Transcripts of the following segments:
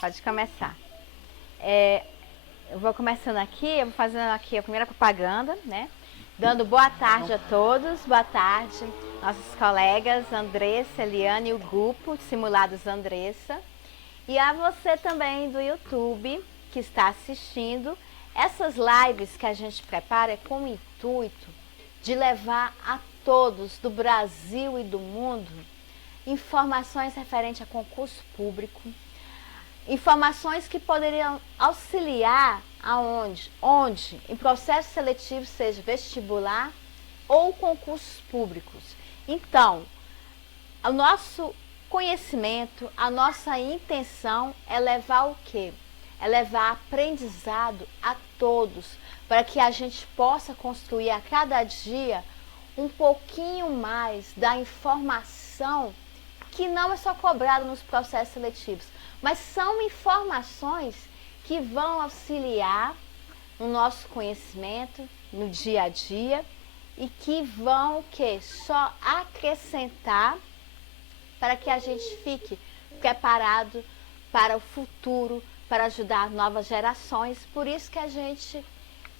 Pode começar. Eu vou começando aqui, eu vou fazendo aqui a primeira propaganda, né? Dando boa tarde a todos, boa tarde, nossos colegas Andressa, Eliane e o grupo Simulados Andressa. E a você também do YouTube que está assistindo. Essas lives que a gente prepara é com o intuito de levar a todos do Brasil e do mundo informações referentes a concurso público, informações que poderiam auxiliar aonde? Onde? Em processo seletivo, seja vestibular ou concursos públicos. Então, o nosso conhecimento, a nossa intenção é levar o quê? É levar aprendizado a todos, para que a gente possa construir a cada dia um pouquinho mais da informação que não é só cobrada nos processos seletivos, mas são informações que vão auxiliar no nosso conhecimento, no dia a dia, e que vão que só acrescentar para que a gente fique preparado para o futuro, para ajudar novas gerações. Por isso que a gente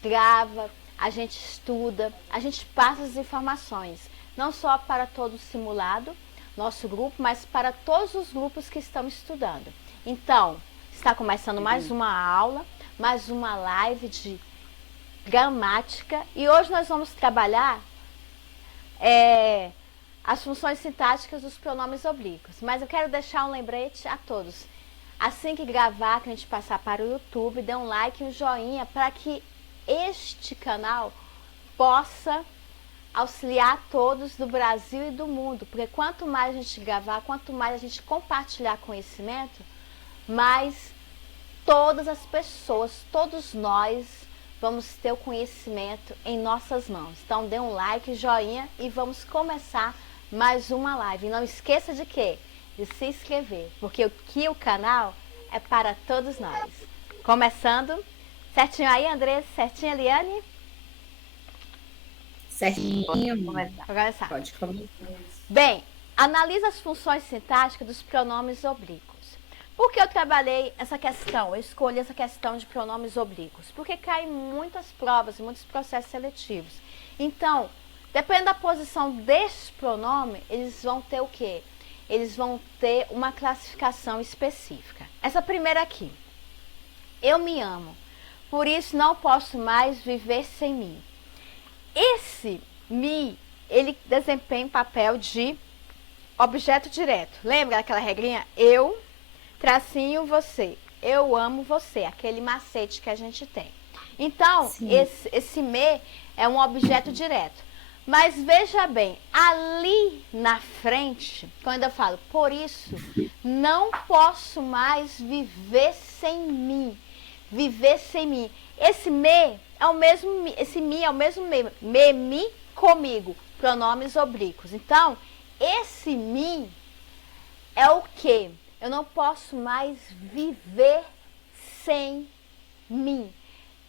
grava, a gente estuda, a gente passa as informações, não só para todo o simulado, nosso grupo, mas para todos os grupos que estão estudando. Então, está começando mais uma aula, mais uma live de gramática, e hoje nós vamos trabalhar as funções sintáticas dos pronomes oblíquos. Mas eu quero deixar um lembrete a todos. Assim que gravar, que a gente passar para o YouTube, dê um like e um joinha para que este canal possa auxiliar todos do Brasil e do mundo, porque quanto mais a gente gravar, quanto mais a gente compartilhar conhecimento, mais todas as pessoas, todos nós vamos ter o conhecimento em nossas mãos. Então dê um like, joinha e vamos começar mais uma live. E não esqueça de quê? De se inscrever, porque o canal é para todos nós. Começando, certinho aí, Andressa, certinho, Eliane? Certinho. Vou começar. Pode começar. Bem, analisa as funções sintáticas dos pronomes oblíquos. Por que eu trabalhei essa questão? Eu escolhi essa questão de pronomes oblíquos, porque cai em muitas provas, em muitos processos seletivos. Então, dependendo da posição deste pronome, eles vão ter o quê? Eles vão ter uma classificação específica. Essa primeira aqui. Eu me amo, por isso não posso mais viver sem mim. Esse me, ele desempenha o papel de objeto direto. Lembra daquela regrinha? Eu, tracinho, você. Eu amo você. Aquele macete que a gente tem. Então, esse me é um objeto direto. Mas veja bem, ali na frente, quando eu falo, por isso, não posso mais viver sem mim. Viver sem mim. Esse me é o mesmo, esse mi é o mesmo me, mi, comigo, pronomes oblíquos. Então, esse mi é o que? Eu não posso mais viver sem mim.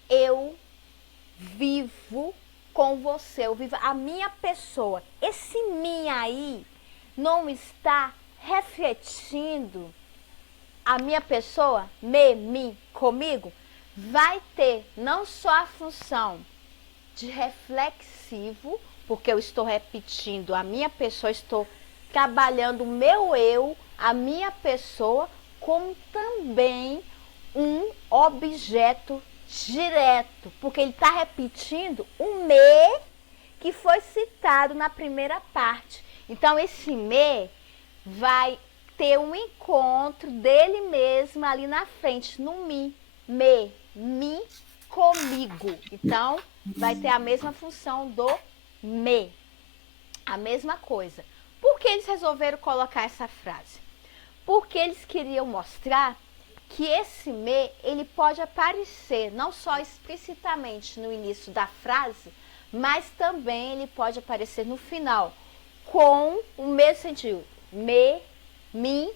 Eu vivo com você, eu vivo a minha pessoa. Esse mim aí não está refletindo a minha pessoa, me, mi, comigo? Vai ter não só a função de reflexivo, porque eu estou repetindo a minha pessoa, estou trabalhando o meu eu, a minha pessoa, como também um objeto direto, porque ele está repetindo o me que foi citado na primeira parte. Então, esse me vai ter um encontro dele mesmo ali na frente, no mi, mi, comigo. Então, vai ter a mesma função do me. A mesma coisa. Por que eles resolveram colocar essa frase? Porque eles queriam mostrar que esse me, ele pode aparecer não só explicitamente no início da frase, mas também ele pode aparecer no final, com o mesmo sentido. Me, mi,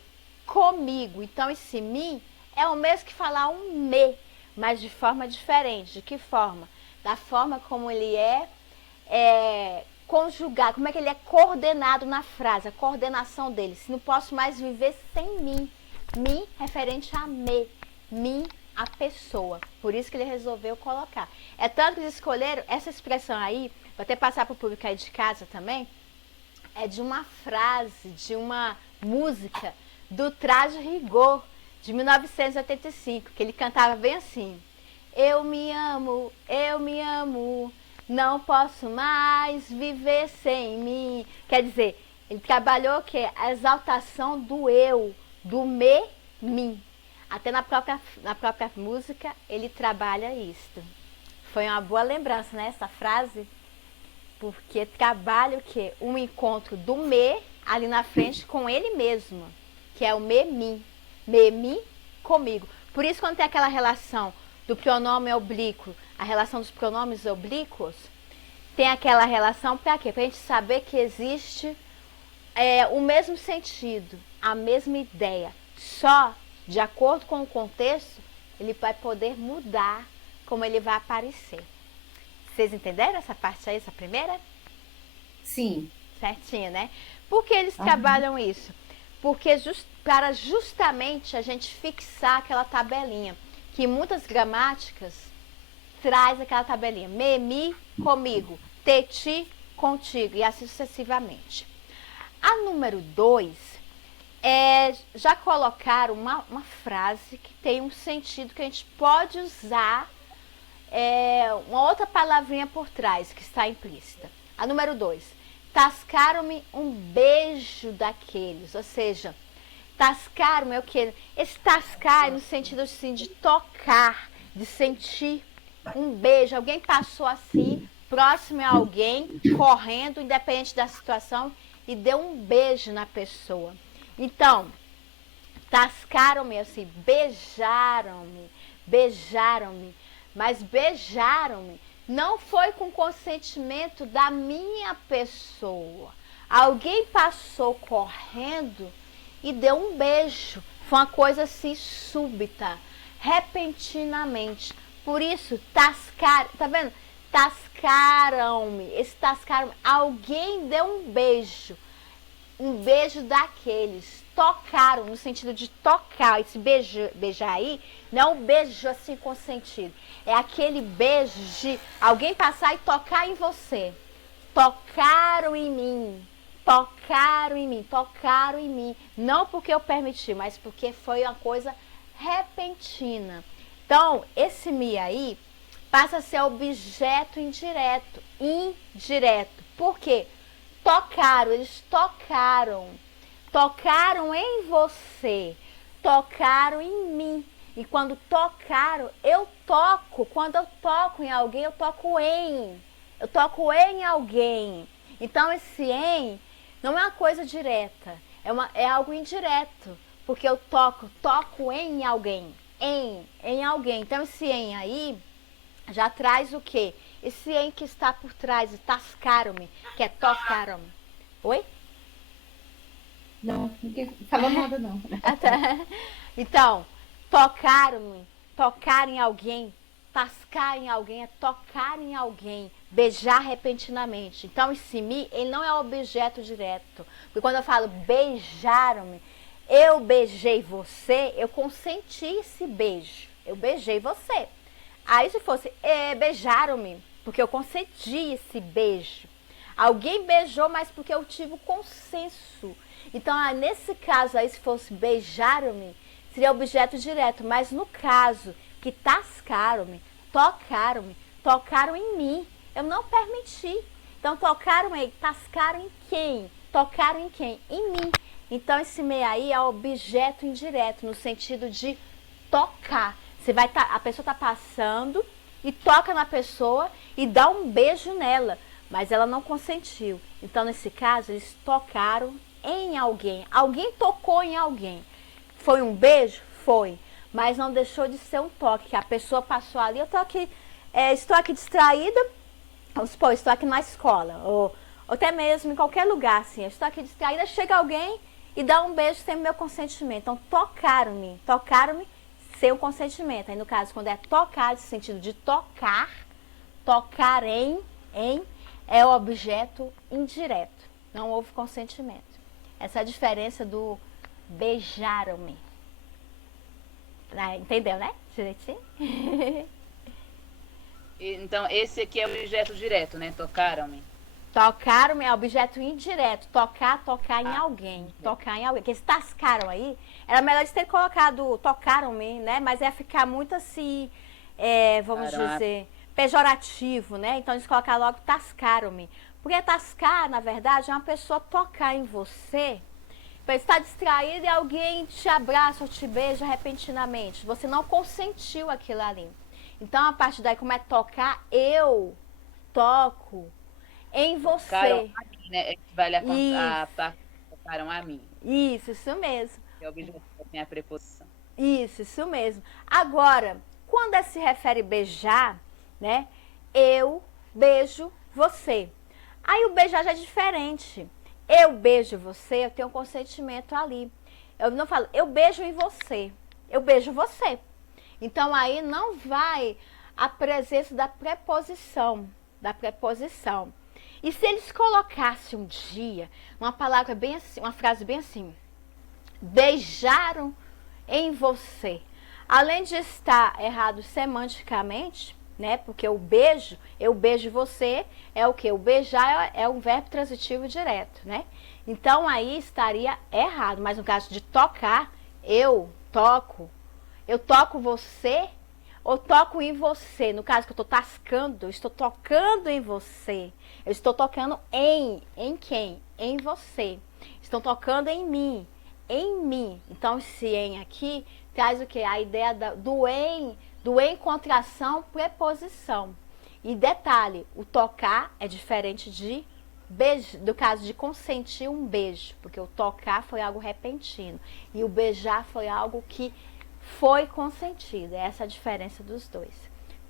comigo. Então, esse mi é o mesmo que falar um me, mas de forma diferente. De que forma? Da forma como ele é conjugado, como é que ele é coordenado na frase, a coordenação dele. Se não posso mais viver sem mim. mim referente a me, mim, a pessoa. Por isso que ele resolveu colocar. É tanto que eles escolheram essa expressão aí, vou até passar para o público aí de casa também, é de uma frase, de uma música do Traje Rigor, de 1985, que ele cantava bem assim: eu me amo, não posso mais viver sem mim. Quer dizer, ele trabalhou o quê? A exaltação do eu, do me, mim. Até na própria música ele trabalha isto. Foi uma boa lembrança, né, essa frase? Porque trabalha o quê? Um encontro do me ali na frente com ele mesmo, que é o me, mim. Me, mim, comigo. Por isso, quando tem aquela relação do pronome oblíquo, a relação dos pronomes oblíquos, tem aquela relação para quê? Para a gente saber que existe o mesmo sentido, a mesma ideia. Só, de acordo com o contexto, ele vai poder mudar como ele vai aparecer. Vocês entenderam essa parte aí, essa primeira? Sim. Certinho, né? Por que eles trabalham isso? Porque para justamente a gente fixar aquela tabelinha, que muitas gramáticas traz aquela tabelinha. Me, mi, comigo. Te, ti, contigo. E assim sucessivamente. A número 2 já colocaram uma frase que tem um sentido que a gente pode usar uma outra palavrinha por trás que está implícita. A número 2, tascaram-me um beijo daqueles, ou seja, tascaram-me é o que? Esse tascar no sentido assim de tocar, de sentir um beijo. Alguém passou assim, próximo a alguém, correndo, independente da situação, e deu um beijo na pessoa. Então, tascaram-me assim, beijaram-me. Mas beijaram-me não foi com consentimento da minha pessoa. Alguém passou correndo e deu um beijo. Foi uma coisa assim súbita, repentinamente. Por isso, tá vendo? Tascaram-me. Esse tascaram-me. Alguém deu um beijo. Um beijo daqueles. Tocaram, no sentido de tocar. Esse beijar aí não é um beijo assim consentido. É aquele beijo de alguém passar e tocar em você. Tocaram em mim. Tocaram em mim. Não porque eu permiti, mas porque foi uma coisa repentina. Então, esse me aí passa a ser objeto indireto. Por quê? Eles tocaram. Tocaram em você. Tocaram em mim. E quando tocaram, eu toco. Quando eu toco em alguém, eu toco em. Eu toco em alguém. Então, esse em não é uma coisa direta. É algo indireto. Porque eu toco em alguém. Em alguém. Então, esse em aí já traz o quê? Esse em que está por trás, tascaram-me, que é tocaram-me. Oi? Não falou nada não. Então, tocaram-me, tocar em alguém, tascar em alguém, é tocar em alguém, beijar repentinamente. Então, esse me, ele não é objeto direto. Porque quando eu falo beijaram-me, eu beijei você, eu consenti esse beijo. Eu beijei você. Aí se fosse beijaram-me, porque eu consenti esse beijo. Alguém beijou, mas porque eu tive o consenso. Então, nesse caso aí, se fosse beijaram-me, seria objeto direto. Mas no caso que tascaram-me, tocaram em mim. Eu não permiti. Então, tascaram em quem? Tocaram em quem? Em mim. Então, esse me aí é objeto indireto, no sentido de tocar. A pessoa está passando e toca na pessoa e dá um beijo nela, mas ela não consentiu. Então, nesse caso, eles tocaram em alguém. Alguém tocou em alguém. Foi um beijo? Foi. Mas não deixou de ser um toque, que a pessoa passou ali, estou aqui distraída, vamos supor, estou aqui na escola, ou até mesmo em qualquer lugar, assim, eu estou aqui distraída, chega alguém e dá um beijo sem o meu consentimento. Então, tocaram-me sem o consentimento. Aí, no caso, quando é tocar, no sentido de tocar é o objeto indireto. Não houve consentimento. Essa é a diferença do beijaram-me. Entendeu, né? Direitinho? Então, esse aqui é o objeto direto, né? Tocaram-me. Tocaram é objeto indireto. Tocar em Ah, alguém. indireto. Tocar em alguém. Porque esse tascaram aí, era melhor de ter colocado tocaram-me, né? Mas ia ficar muito assim, vamos dizer, pejorativo, né? Então eles colocaram logo tascaram-me. Porque tascar, na verdade, é uma pessoa tocar em você. Você está distraído e alguém te abraça ou te beija repentinamente. Você não consentiu aquilo ali. Então, a partir daí, como é tocar, eu toco em Tocaram você. a mim, né? Vale a Isso, parte que tocaram a mim. isso mesmo. Que é o objeto da minha preposição. Isso mesmo. Agora, quando se refere beijar, né? Eu beijo você. Aí o beijar já é diferente. Eu beijo você, eu tenho um consentimento ali. Eu não falo, eu beijo em você. Eu beijo você. Então aí não vai a presença da preposição, E se eles colocassem um dia uma palavra bem assim, uma frase bem assim: beijaram em você. Além de estar errado semanticamente, né? Porque o beijo, eu beijo você, é o que? O beijar é um verbo transitivo direto, né? Então aí estaria errado. Mas no caso de tocar, eu toco você ou toco em você. No caso que eu estou tascando, eu estou tocando em você. Eu estou tocando em quem? Em você. Estou tocando em mim. Então, esse em aqui traz o que? A ideia do em contração, preposição. E detalhe, o tocar é diferente de beijo, do caso de consentir um beijo, porque o tocar foi algo repentino e o beijar foi algo que foi consentido. É essa a diferença dos dois.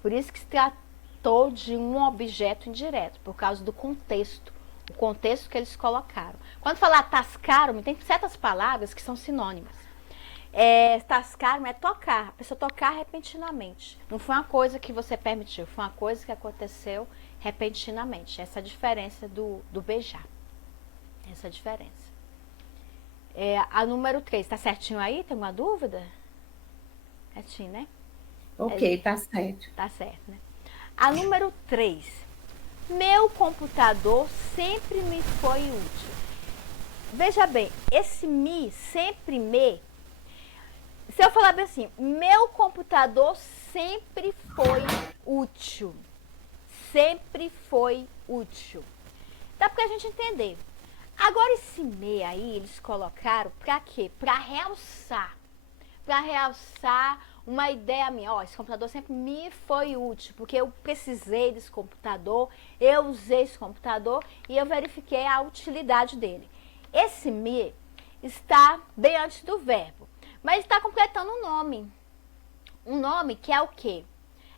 Por isso que se tratou de um objeto indireto, por causa do contexto. O contexto que eles colocaram. Quando falar tascaram, tem certas palavras que são sinônimas. Tascaram é tocar, a pessoa tocar repentinamente. Não foi uma coisa que você permitiu, foi uma coisa que aconteceu repentinamente. Essa é a diferença do beijar. Essa é a diferença. A número 3, tá certinho aí? Tem alguma dúvida? Certinho, né? Ok, tá certo. Tá certo, né? A número 3. Meu computador sempre me foi útil. Veja bem, esse me, sempre me. Se eu falar bem assim, meu computador sempre foi útil. Sempre foi útil. Dá pra gente entender. Agora esse me aí, eles colocaram pra quê? Pra realçar. Pra realçar uma ideia minha. Ó, esse computador sempre me foi útil, porque eu precisei desse computador, eu usei esse computador e eu verifiquei a utilidade dele. Esse me está bem antes do verbo, mas está completando um nome. Um nome que é o quê?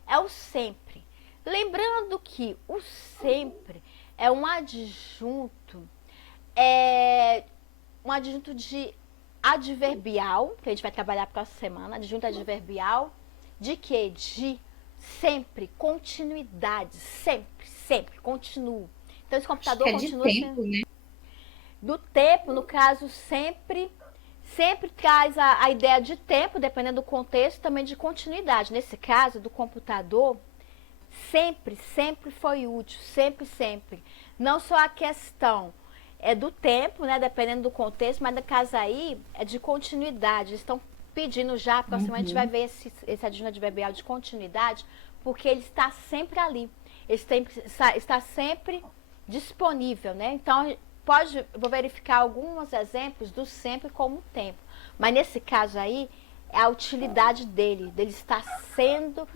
É o sempre. Lembrando que o sempre é um adjunto de adverbial, que a gente vai trabalhar a próxima semana, adjunto adverbial, de quê? De sempre, continuidade, sempre, continuo. Então esse computador continua tempo, sendo... né? Do tempo, no caso, sempre traz a ideia de tempo, dependendo do contexto, também de continuidade. Nesse caso, do computador, sempre foi útil, sempre. Não só a questão do tempo, né, dependendo do contexto, mas no caso aí é de continuidade. Eles estão pedindo já, próximamente a gente vai ver esse adjunto adverbial de continuidade, porque ele está sempre ali. Está sempre disponível, né? Então, vou verificar alguns exemplos do sempre como tempo. Mas nesse caso aí, é a utilidade dele estar sendo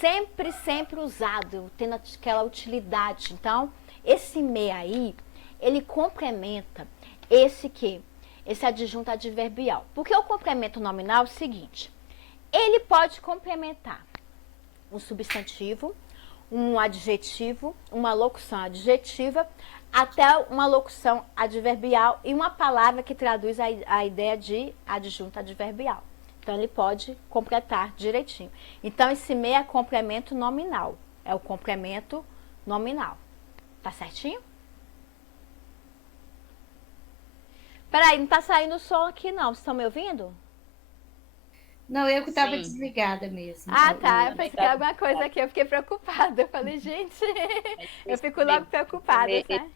sempre usado, tendo aquela utilidade. Então, esse me aí, ele complementa esse adjunto adverbial. Porque o complemento nominal é o seguinte: ele pode complementar um substantivo, um adjetivo, uma locução adjetiva, até uma locução adverbial e uma palavra que traduz a ideia de adjunto adverbial. Então, ele pode completar direitinho. Então, esse me é complemento nominal. É o complemento nominal. Tá certinho? Peraí, não tá saindo o som aqui não. Vocês estão me ouvindo? Não, eu que estava Sim. desligada mesmo. Ah, tá. Eu Também pensei que era tá. alguma coisa aqui. Eu fiquei preocupada. Eu falei, gente, eu fico logo Esse preocupada, me- sabe?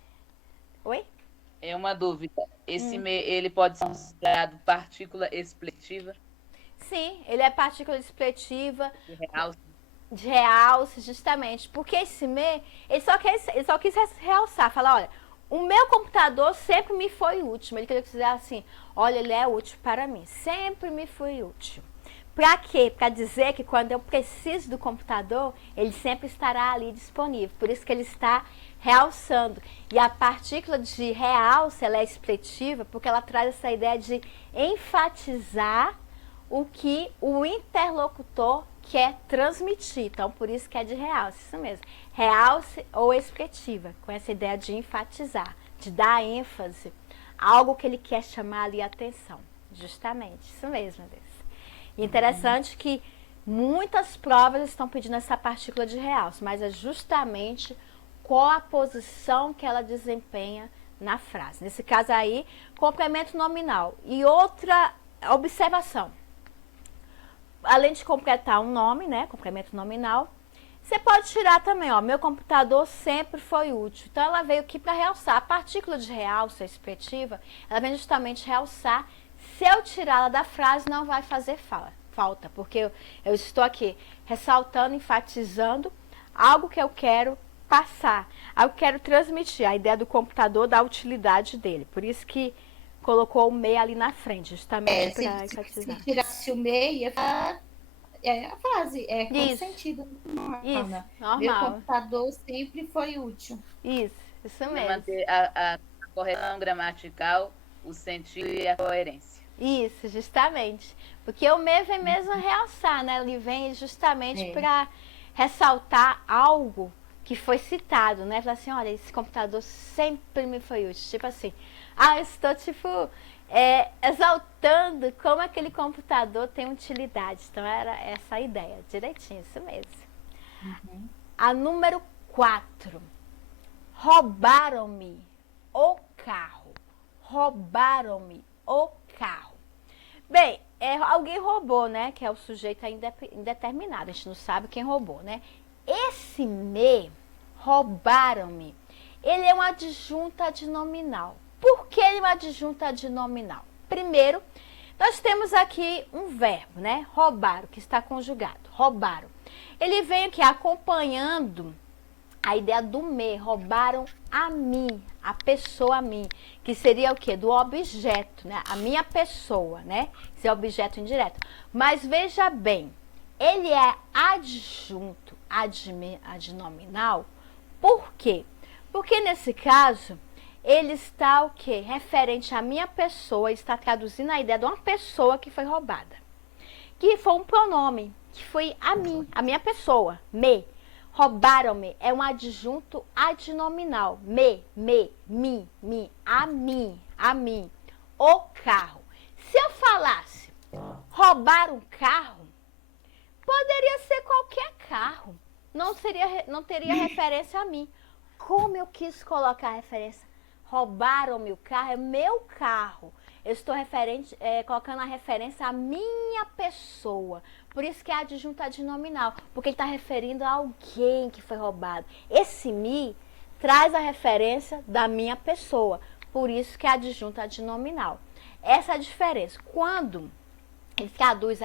Oi? É uma dúvida. Hum. Ele pode ser considerado partícula expletiva Sim, ele é partícula expletiva, de realce? de realce, justamente. Porque esse me, ele só quis realçar. Falar, olha, o meu computador sempre me foi útil. Ele queria dizer assim, olha, ele é útil para mim. Sempre me foi útil. Para quê? Para dizer que quando eu preciso do computador, ele sempre estará ali disponível. Por isso que ele está realçando. E a partícula de realce, ela é expletiva, porque ela traz essa ideia de enfatizar o que o interlocutor quer transmitir. Então, por isso que é de realce, isso mesmo. Realce ou expletiva, com essa ideia de enfatizar, de dar ênfase a algo que ele quer chamar ali a atenção. Justamente, isso mesmo, Deus. Interessante que muitas provas estão pedindo essa partícula de realce, mas é justamente qual a posição que ela desempenha na frase. Nesse caso aí, complemento nominal. E outra observação. Além de completar um nome, né, complemento nominal, você pode tirar também, ó, meu computador sempre foi útil. Então ela veio aqui para realçar. A partícula de realce, a expletiva, ela vem justamente realçar. Se eu tirá-la da frase, não vai fazer falta, porque eu estou aqui ressaltando, enfatizando algo que eu quero passar, algo que eu quero transmitir, a ideia do computador, da utilidade dele. Por isso que colocou o me ali na frente, justamente para Se enfatizar. tirasse o me, ia falar a frase, com Isso, sentido normal, isso, né? Meu normal. computador sempre foi útil. Isso Para mesmo. manter a correção gramatical, o sentido e a coerência. Isso, justamente. Porque o me vem mesmo realçar, né? Ele vem justamente É. para ressaltar algo que foi citado, né? Falar assim, olha, esse computador sempre me foi útil. Tipo assim, eu estou, tipo, exaltando como aquele computador tem utilidade. Então, era essa a ideia, direitinho, isso mesmo. A número 4. Roubaram-me o carro. Roubaram-me o carro. Bem, alguém roubou, né? Que é o sujeito ainda indeterminado. A gente não sabe quem roubou, né? Esse me, roubaram-me, ele é uma adjunta adnominal. Por que ele é uma adjunta adnominal? Primeiro, nós temos aqui um verbo, né? Roubaram, que está conjugado. Roubaram. Ele vem aqui acompanhando a ideia do me, roubaram a mim, a pessoa a mim, que seria o quê? Do objeto, né? A minha pessoa, né? Esse é objeto indireto. Mas veja bem, ele é adjunto adnominal, por quê? Porque nesse caso, ele está o quê? Referente à minha pessoa, está traduzindo a ideia de uma pessoa que foi roubada. Que foi um pronome, que foi a mim, a minha pessoa, me. Roubaram-me é um adjunto adnominal. Me, a mim. O carro. Se eu falasse roubar um carro, poderia ser qualquer carro. Não teria referência a mim. Como eu quis colocar a referência? Roubaram-me o carro, é meu carro. Eu estou colocando a referência à minha pessoa. Por isso que é adjunto adnominal, porque ele está referindo a alguém que foi roubado. Esse me traz a referência da minha pessoa. Por isso que é adjunto adnominal. Essa é a diferença. Quando ele traduz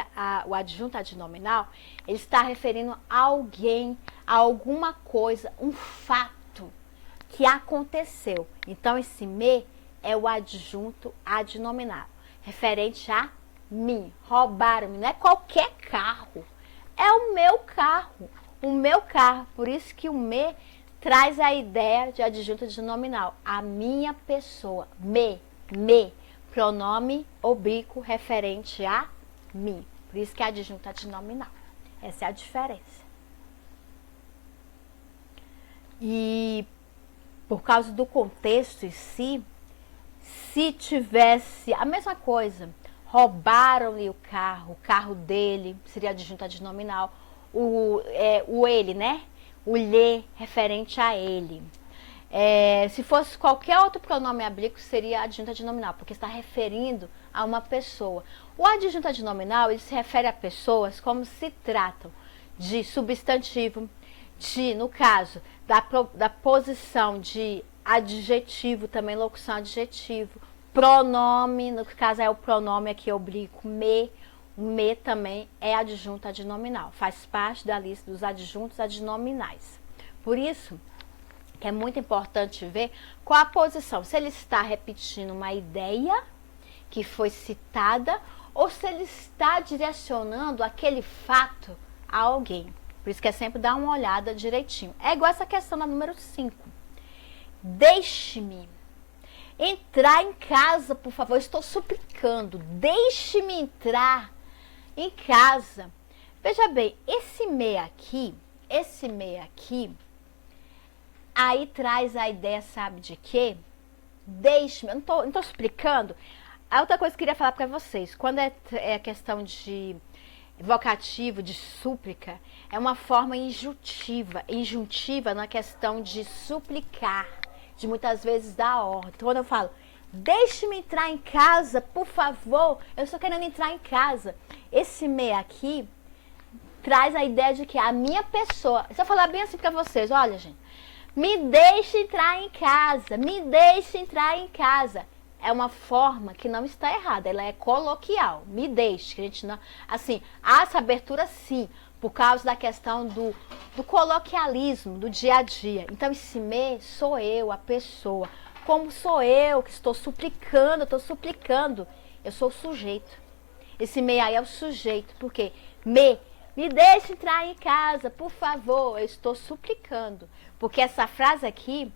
o adjunto adnominal, ele está referindo a alguém, a alguma coisa, um fato que aconteceu. Então, esse me é o adjunto adnominal, referente a mim. Roubaram-me, não é qualquer carro, é o meu carro. O meu carro. Por isso que o me traz a ideia de adjunto adnominal. A minha pessoa. Me. Pronome oblíquo referente a mim. Por isso que é adjunto adnominal. Essa é a diferença. E por causa do contexto em si, se tivesse a mesma coisa, roubaram-lhe o carro dele, seria adjunto adnominal, o ele, né? O lhe, referente a ele. Se fosse qualquer outro pronome oblíquo, seria adjunto adnominal, porque está referindo a uma pessoa. O adjunto adnominal, ele se refere a pessoas como se tratam de substantivo, no caso, da posição de adjetivo, também locução adjetivo, pronome, no caso é o pronome aqui oblíquo, me. O me também é adjunto adnominal, faz parte da lista dos adjuntos adnominais. Por isso, que é muito importante ver qual a posição, se ele está repetindo uma ideia que foi citada ou se ele está direcionando aquele fato a alguém. Por isso que é sempre dar uma olhada direitinho. É igual essa questão na número 5. Deixe-me entrar em casa, por favor. Estou suplicando. Deixe-me entrar em casa. Veja bem, esse me aqui, aí traz a ideia, sabe de quê? Deixe-me, eu não tô explicando. A outra coisa que eu queria falar para vocês, quando é questão de vocativo, de súplica, é uma forma injuntiva na questão de suplicar, de muitas vezes dar ordem. Então, quando eu falo, deixe-me entrar em casa, por favor, eu estou querendo entrar em casa. Esse me aqui traz a ideia de que a minha pessoa, se eu falar bem assim para vocês, olha, gente, me deixe entrar em casa, me deixe entrar em casa. É uma forma que não está errada, ela é coloquial, me deixe, que a gente não, assim, há essa abertura sim, por causa da questão do coloquialismo, do dia a dia. Então esse me sou eu, a pessoa, como sou eu que estou suplicando, eu sou o sujeito. Esse me aí é o sujeito, porque me deixe entrar em casa, por favor, eu estou suplicando. Porque essa frase aqui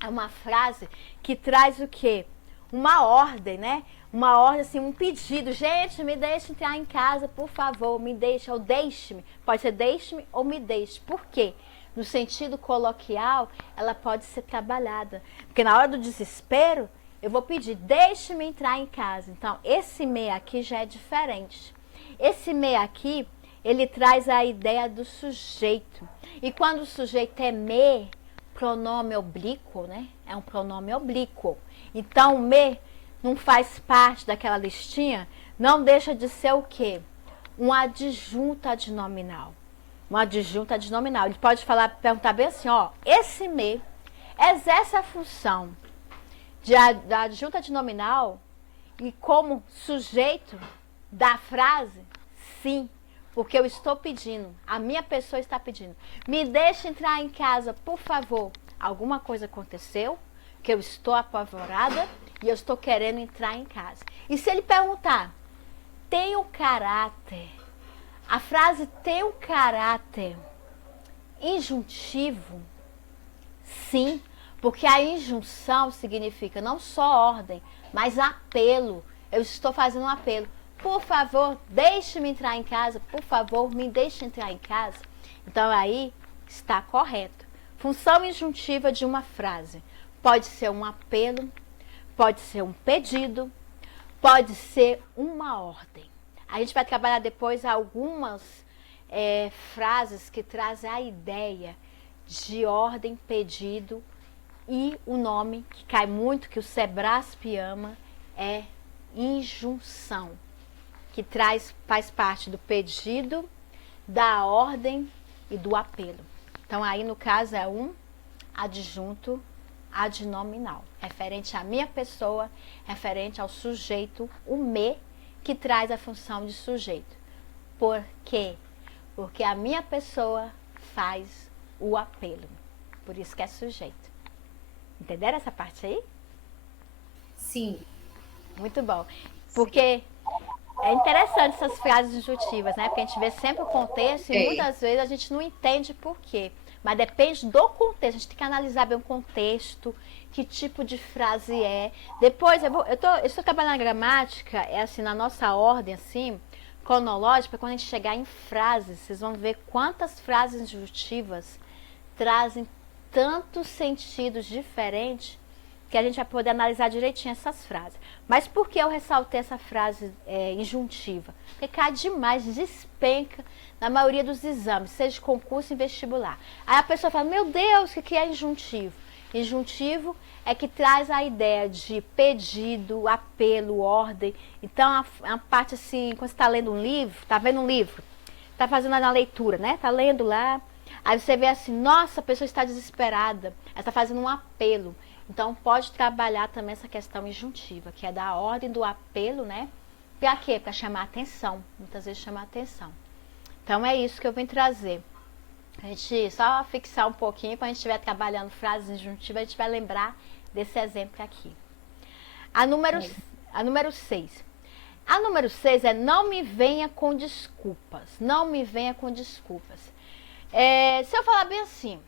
é uma frase que traz o quê? Uma ordem, né? Uma ordem, assim, um pedido. Gente, me deixe entrar em casa, por favor, me deixe, ou deixe-me. Pode ser deixe-me ou me deixe. Por quê? No sentido coloquial, ela pode ser trabalhada. Porque na hora do desespero, eu vou pedir, deixe-me entrar em casa. Então, esse me aqui já é diferente. Esse me aqui, ele traz a ideia do sujeito. E quando o sujeito é me, pronome oblíquo, né? É um pronome oblíquo. Então, o me não faz parte daquela listinha, não deixa de ser o quê? Um adjunto adnominal. Um adjunto adnominal. Ele pode perguntar bem assim, ó, esse me exerce a função da adjunto adnominal e como sujeito da frase? Sim, porque eu estou pedindo, a minha pessoa está pedindo. Me deixe entrar em casa, por favor. Alguma coisa aconteceu, que eu estou apavorada e eu estou querendo entrar em casa. E se ele perguntar, tem um caráter, a frase tem um caráter injuntivo? Sim, porque a injunção significa não só ordem, mas apelo. Eu estou fazendo um apelo. Por favor, deixe-me entrar em casa. Por favor, me deixe entrar em casa. Então, aí está correto. Função injuntiva de uma frase. Pode ser um apelo, pode ser um pedido, pode ser uma ordem. A gente vai trabalhar depois algumas frases que trazem a ideia de ordem, pedido e o nome, que cai muito, que o Sebrasp ama, é injunção, que faz parte do pedido, da ordem e do apelo. Então, aí no caso é um adjunto adnominal, referente à minha pessoa, referente ao sujeito, o me, que traz a função de sujeito. Por quê? Porque a minha pessoa faz o apelo. Por isso que é sujeito. Entenderam essa parte aí? Sim. Muito bom. Porque é interessante essas frases injuntivas, né? Porque a gente vê sempre o contexto e muitas vezes a gente não entende por quê. Mas depende do contexto. A gente tem que analisar bem o contexto, que tipo de frase é. Depois, eu estou trabalhando na gramática, é assim, na nossa ordem, assim, cronológica, quando a gente chegar em frases, vocês vão ver quantas frases injuntivas trazem tantos sentidos diferentes que a gente vai poder analisar direitinho essas frases. Mas por que eu ressaltei essa frase injuntiva? Porque cai demais, despenca na maioria dos exames, seja de concurso e vestibular. Aí a pessoa fala, meu Deus, o que é injuntivo? Injuntivo é que traz a ideia de pedido, apelo, ordem. Então, a parte assim, quando você está lendo um livro, está vendo um livro, está fazendo a leitura, né? Está lendo lá, aí você vê assim, nossa, a pessoa está desesperada, ela está fazendo um apelo. Então, pode trabalhar também essa questão injuntiva, que é da ordem do apelo, né? Para quê? Para chamar atenção, muitas vezes chamar atenção. Então, é isso que eu vim trazer. A gente só fixar um pouquinho, quando a gente estiver trabalhando frases injuntivas, a gente vai lembrar desse exemplo aqui. A número 6. A número 6 é não me venha com desculpas. Não me venha com desculpas. Se eu falar bem assim,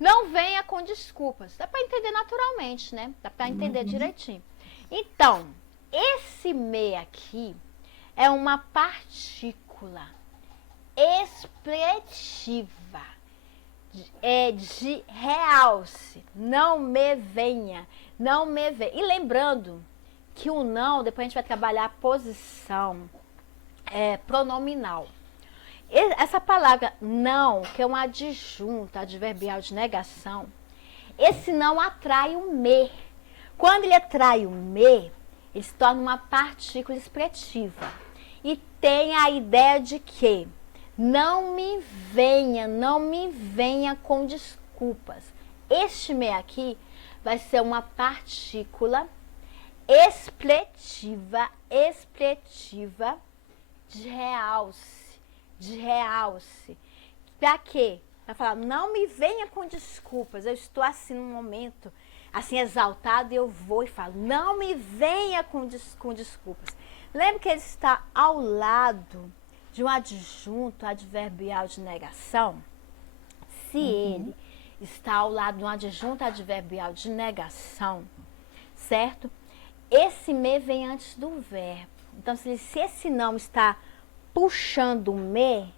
não venha com desculpas. Dá para entender naturalmente, né? Dá para entender direitinho. Então, esse me aqui é uma partícula expressiva, de realce, não me venha, não me venha. E lembrando que o não, depois a gente vai trabalhar a posição pronominal. Essa palavra não, que é um adjunto, adverbial de negação, esse não atrai o me. Quando ele atrai o me, ele se torna uma partícula expressiva. E tem a ideia de que não me venha com desculpas. Este me aqui vai ser uma partícula expressiva de realce. Para quê? Para falar, não me venha com desculpas. Eu estou assim num momento, assim exaltado, e eu vou e falo, não me venha com desculpas. Lembra que ele está ao lado de um adjunto adverbial de negação? Se ele está ao lado de um adjunto adverbial de negação, certo? Esse me vem antes do verbo. Então, se esse não está puxando o me,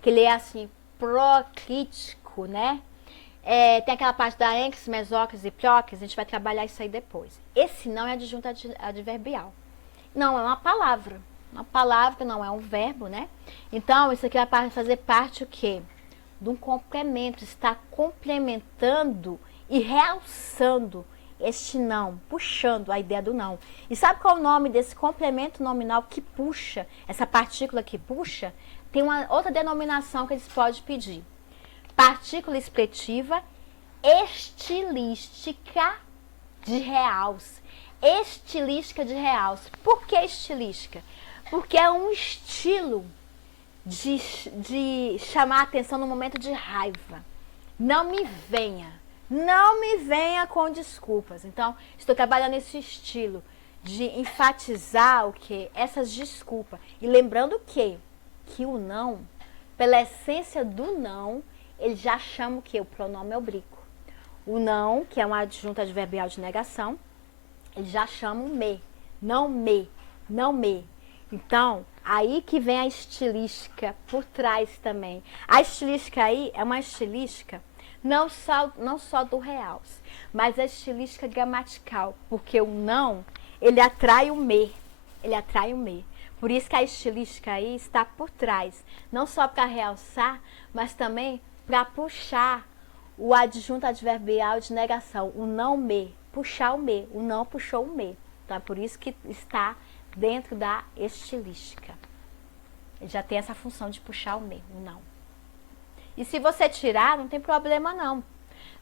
que ele é assim, procrítico, né? Tem aquela parte da ênfase, mesóclise e próclise, a gente vai trabalhar isso aí depois. Esse não é adjunto adverbial. Não, é uma palavra. Uma palavra não é um verbo, né? Então, isso aqui vai fazer parte o quê? De um complemento. Está complementando e realçando este não, puxando a ideia do não. E sabe qual é o nome desse complemento nominal que puxa, essa partícula que puxa? Tem uma outra denominação que eles podem pedir. Partícula expressiva estilística de realce. Estilística de realce. Por que estilística? Porque é um estilo de chamar a atenção no momento de raiva. Não me venha com desculpas. Então, estou trabalhando esse estilo de enfatizar o que? Essas desculpas. E lembrando que o não, pela essência do não, ele já chama o que? O pronome oblíquo. O não, que é um adjunto adverbial de negação, ele já chama o me. Não me. Então, aí que vem a estilística por trás também. A estilística aí é uma estilística não só do realce, mas a estilística gramatical, porque o não, ele atrai o me. Por isso que a estilística aí está por trás, não só para realçar, mas também para puxar o adjunto adverbial de negação, o não me, puxar o me, o não puxou o me. Então, é por isso que está dentro da estilística. Ele já tem essa função de puxar o me, o não. E se você tirar, não tem problema não.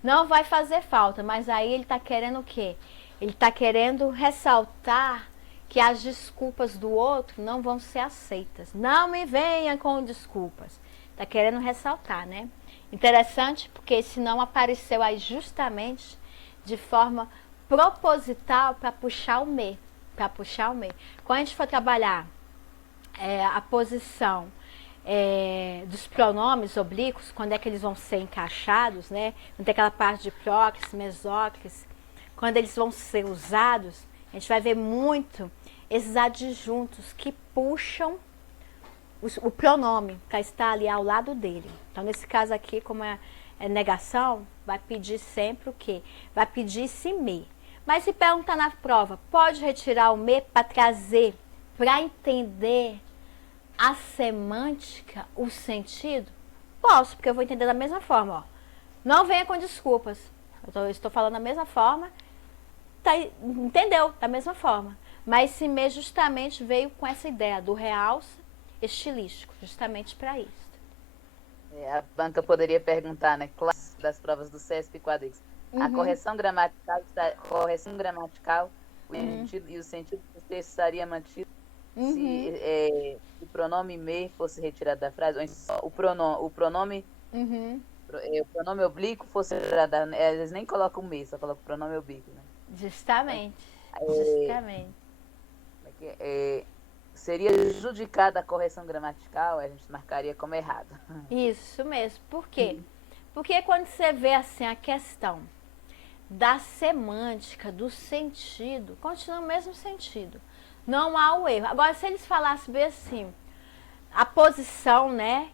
Não vai fazer falta, mas aí ele está querendo o quê? Ele está querendo ressaltar que as desculpas do outro não vão ser aceitas. Não me venha com desculpas. Está querendo ressaltar, né? Interessante, porque esse não apareceu aí justamente de forma proposital para puxar o me. Quando a gente for trabalhar a posição dos pronomes oblíquos, quando é que eles vão ser encaixados, né? Não tem aquela parte de próclise, mesóclise, quando eles vão ser usados, a gente vai ver muito esses adjuntos que puxam o pronome para estar ali ao lado dele. Então, nesse caso aqui, como é negação, vai pedir sempre o quê? Vai pedir esse me. Mas se perguntar na prova, pode retirar o me para trazer, para entender a semântica, o sentido? Posso, porque eu vou entender da mesma forma. Ó. Não venha com desculpas. Eu estou falando da mesma forma. Tá, entendeu? Da mesma forma. Mas esse me justamente veio com essa ideia do realce estilístico, justamente para isso. A banca poderia perguntar, né? Classe das provas do CESP e Quadrix. A correção gramatical, e o sentido do texto estaria mantido se o pronome me fosse retirado da frase, ou então o pronome oblíquo fosse retirado da... Eles nem colocam me, só colocam o pronome oblíquo, né? Justamente. Seria judicada a correção gramatical, a gente marcaria como errado. Isso mesmo. Por quê? Porque quando você vê assim a questão da semântica, do sentido, continua o mesmo sentido. Não há o erro. Agora, se eles falassem bem assim, a posição, né,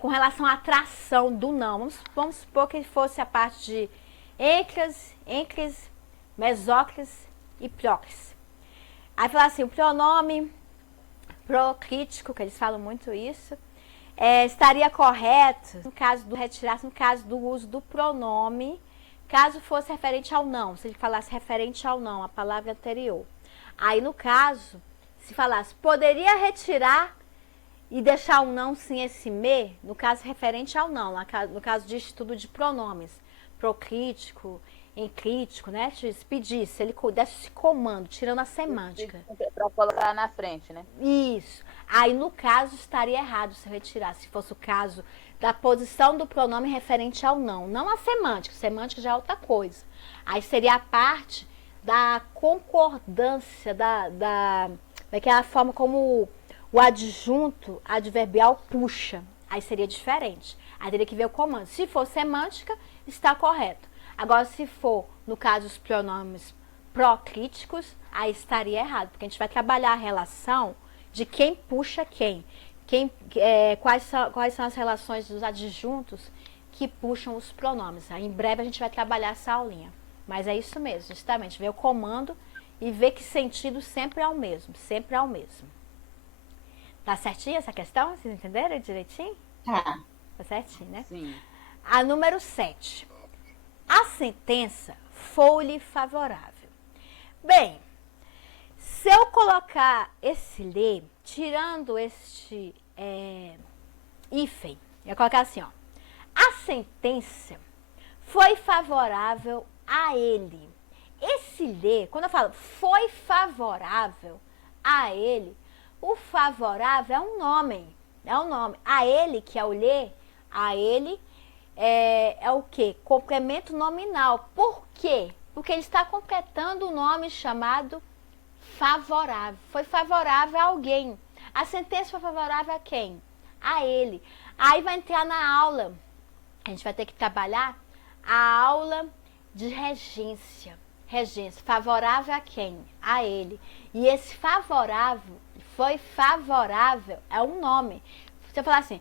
com relação à tração do não, vamos supor que fosse a parte de êncris, mesócris e prócris. Aí falar assim, o pronome procrítico, que eles falam muito isso, estaria correto no caso do retirasse, no caso do uso do pronome, caso fosse referente ao não, se ele falasse referente ao não, a palavra anterior. Aí no caso, se falasse, poderia retirar e deixar o não sem esse me, no caso referente ao não, no caso de estudo de pronomes, procrítico, encrítico, né? Se pedisse, ele desse esse comando, tirando a semântica. Para colocar na frente, né? Isso. Aí, no caso, estaria errado se retirar, se fosse o caso da posição do pronome referente ao não. Não a semântica, semântica já é outra coisa. Aí seria a parte da concordância, daquela forma como o adjunto adverbial puxa. Aí seria diferente. Aí teria que ver o comando. Se for semântica, está correto. Agora, se for, no caso, os pronomes procríticos, aí estaria errado, porque a gente vai trabalhar a relação de quem puxa quem. Quais são as relações dos adjuntos que puxam os pronomes. Aí, em breve a gente vai trabalhar essa aulinha. Mas é isso mesmo, justamente, ver o comando e ver que sentido sempre é o mesmo, sempre é o mesmo. Tá certinho essa questão? Vocês entenderam direitinho? Tá. Tá certinho, né? Sim. A número 7. A sentença foi-lhe favorável. Bem, se eu colocar esse lê, tirando este hífen, eu ia colocar assim, ó. A sentença foi favorável a ele. Esse lê, quando eu falo foi favorável a ele, o favorável é um nome. É um nome. A ele, que é o lê, a ele é o quê? Complemento nominal. Por quê? Porque ele está completando um nome chamado favorável. Foi favorável a alguém. A sentença foi favorável a quem? A ele. Aí vai entrar na aula. A gente vai ter que trabalhar a aula de regência. Regência. Favorável a quem? A ele. E esse favorável, foi favorável, é um nome. Você falar assim,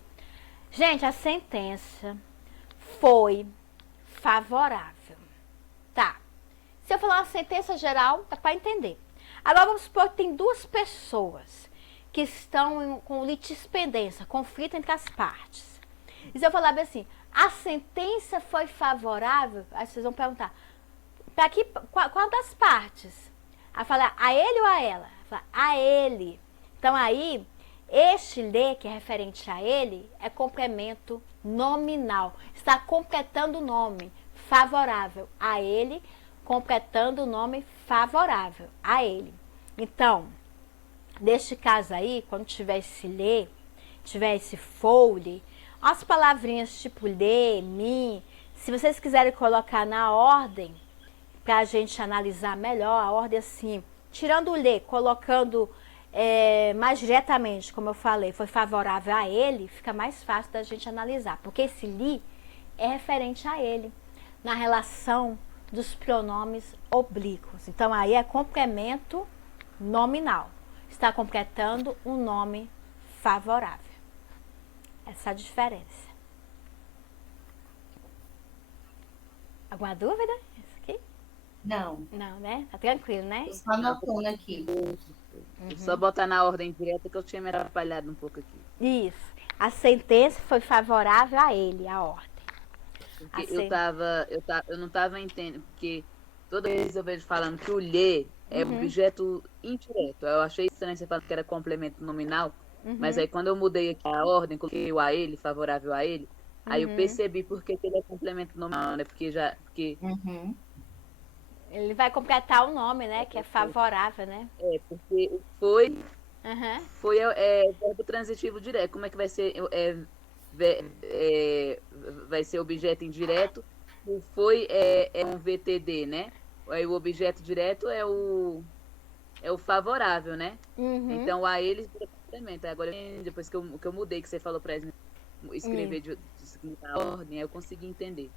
gente, a sentença foi favorável. Tá. Se eu falar uma sentença geral, dá para entender. Agora vamos supor que tem duas pessoas que estão com litispendência, conflito entre as partes. E se eu falar bem assim, a sentença foi favorável, aí vocês vão perguntar, para que, qual das partes? Aí falar a ele ou a ela? Falar, a ele. Então aí, este lê, que é referente a ele, é complemento nominal. Está completando o nome favorável a ele, completando o nome favorável a ele. Então, neste caso aí, quando tiver esse lê, tiver esse folhe, as palavrinhas tipo lê, mi, se vocês quiserem colocar na ordem, para a gente analisar melhor, a ordem assim, tirando o lê, colocando mais diretamente, como eu falei, foi favorável a ele, fica mais fácil da gente analisar, porque esse li é referente a ele, na relação dos pronomes oblíquos. Então, aí é complemento nominal. Está completando um nome favorável. Essa é a diferença. Alguma dúvida? Isso aqui? Não. Não, né? Tá tranquilo, né? Tô só anotando aqui. Só botar na ordem direta que eu tinha me atrapalhado um pouco aqui. Isso. A sentença foi favorável a ele, a ordem. Porque Assim. eu não tava entendendo, porque toda vez eu vejo falando que o lhe é objeto indireto. Eu achei estranho você falar que era complemento nominal, mas aí quando eu mudei aqui a ordem, coloquei o a ele, favorável a ele, aí eu percebi por que que ele é complemento nominal, né? Porque Uhum. Ele vai completar o nome, né? Que é favorável, né? porque o foi Uhum. foi verbo transitivo direto. Como é que vai ser vai ser objeto indireto? O foi é um VTD, né? Aí o objeto direto é o favorável, né? Uhum. Então a eles vira complemento. Agora, depois que eu mudei, que você falou para escrever de seguinte ordem, aí eu consegui entender.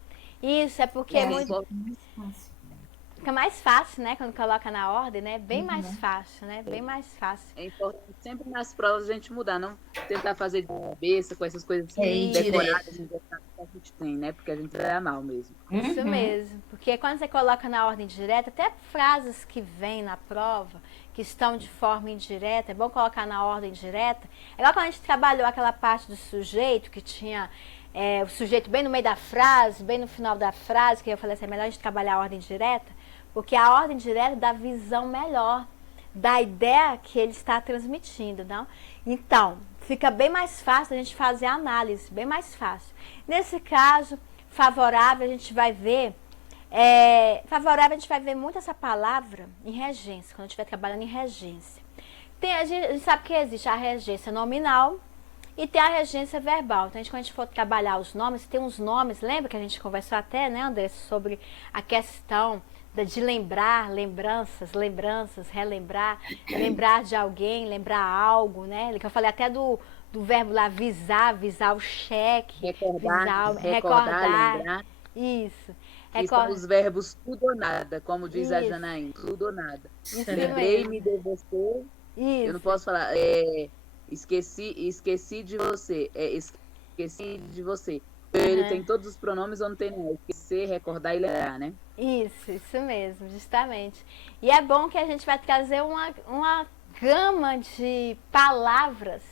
Isso, é porque É, é Porque muito, mais fácil. fica mais fácil, né? Quando coloca na ordem, né? Bem mais Uhum. fácil, né? Bem mais fácil. é importante sempre nas provas a gente mudar, não tentar fazer de cabeça com essas coisas É, decoradas, indireto. que a gente tem, né? Porque a gente vai mal mesmo. Isso Uhum. mesmo. Porque quando você coloca na ordem direta, até frases que vêm na prova, que estão de forma indireta, é bom colocar na ordem direta. É igual quando a gente trabalhou aquela parte do sujeito, que tinha o sujeito bem no meio da frase, bem no final da frase, que eu falei assim, é melhor a gente trabalhar a ordem direta, porque a ordem direta dá visão melhor da ideia que ele está transmitindo, não? Então, fica bem mais fácil a gente fazer a análise, bem mais fácil. Nesse caso, favorável, a gente vai ver, favorável a gente vai ver muito essa palavra em regência, quando a gente estiver trabalhando em regência. A gente sabe que existe a regência nominal e tem a regência verbal. Então, quando a gente for trabalhar os nomes, tem uns nomes, lembra que a gente conversou até, né, André, sobre a questão de lembrar, lembranças, relembrar, lembrar de alguém, lembrar algo, né? Que eu falei até do verbo lá, visar o cheque, recordar. Lembrar. Isso. Que são os verbos tudo ou nada, como diz a Isso. Janaína, tudo ou nada. Isso Lembrei-me mesmo. de você. Eu não Isso. posso falar, esqueci de você. Esqueci de você. Ele tem todos os pronomes ou não tem nenhum. Esquecer, recordar e lembrar, né? Isso mesmo, justamente. E é bom que a gente vai trazer uma gama de palavras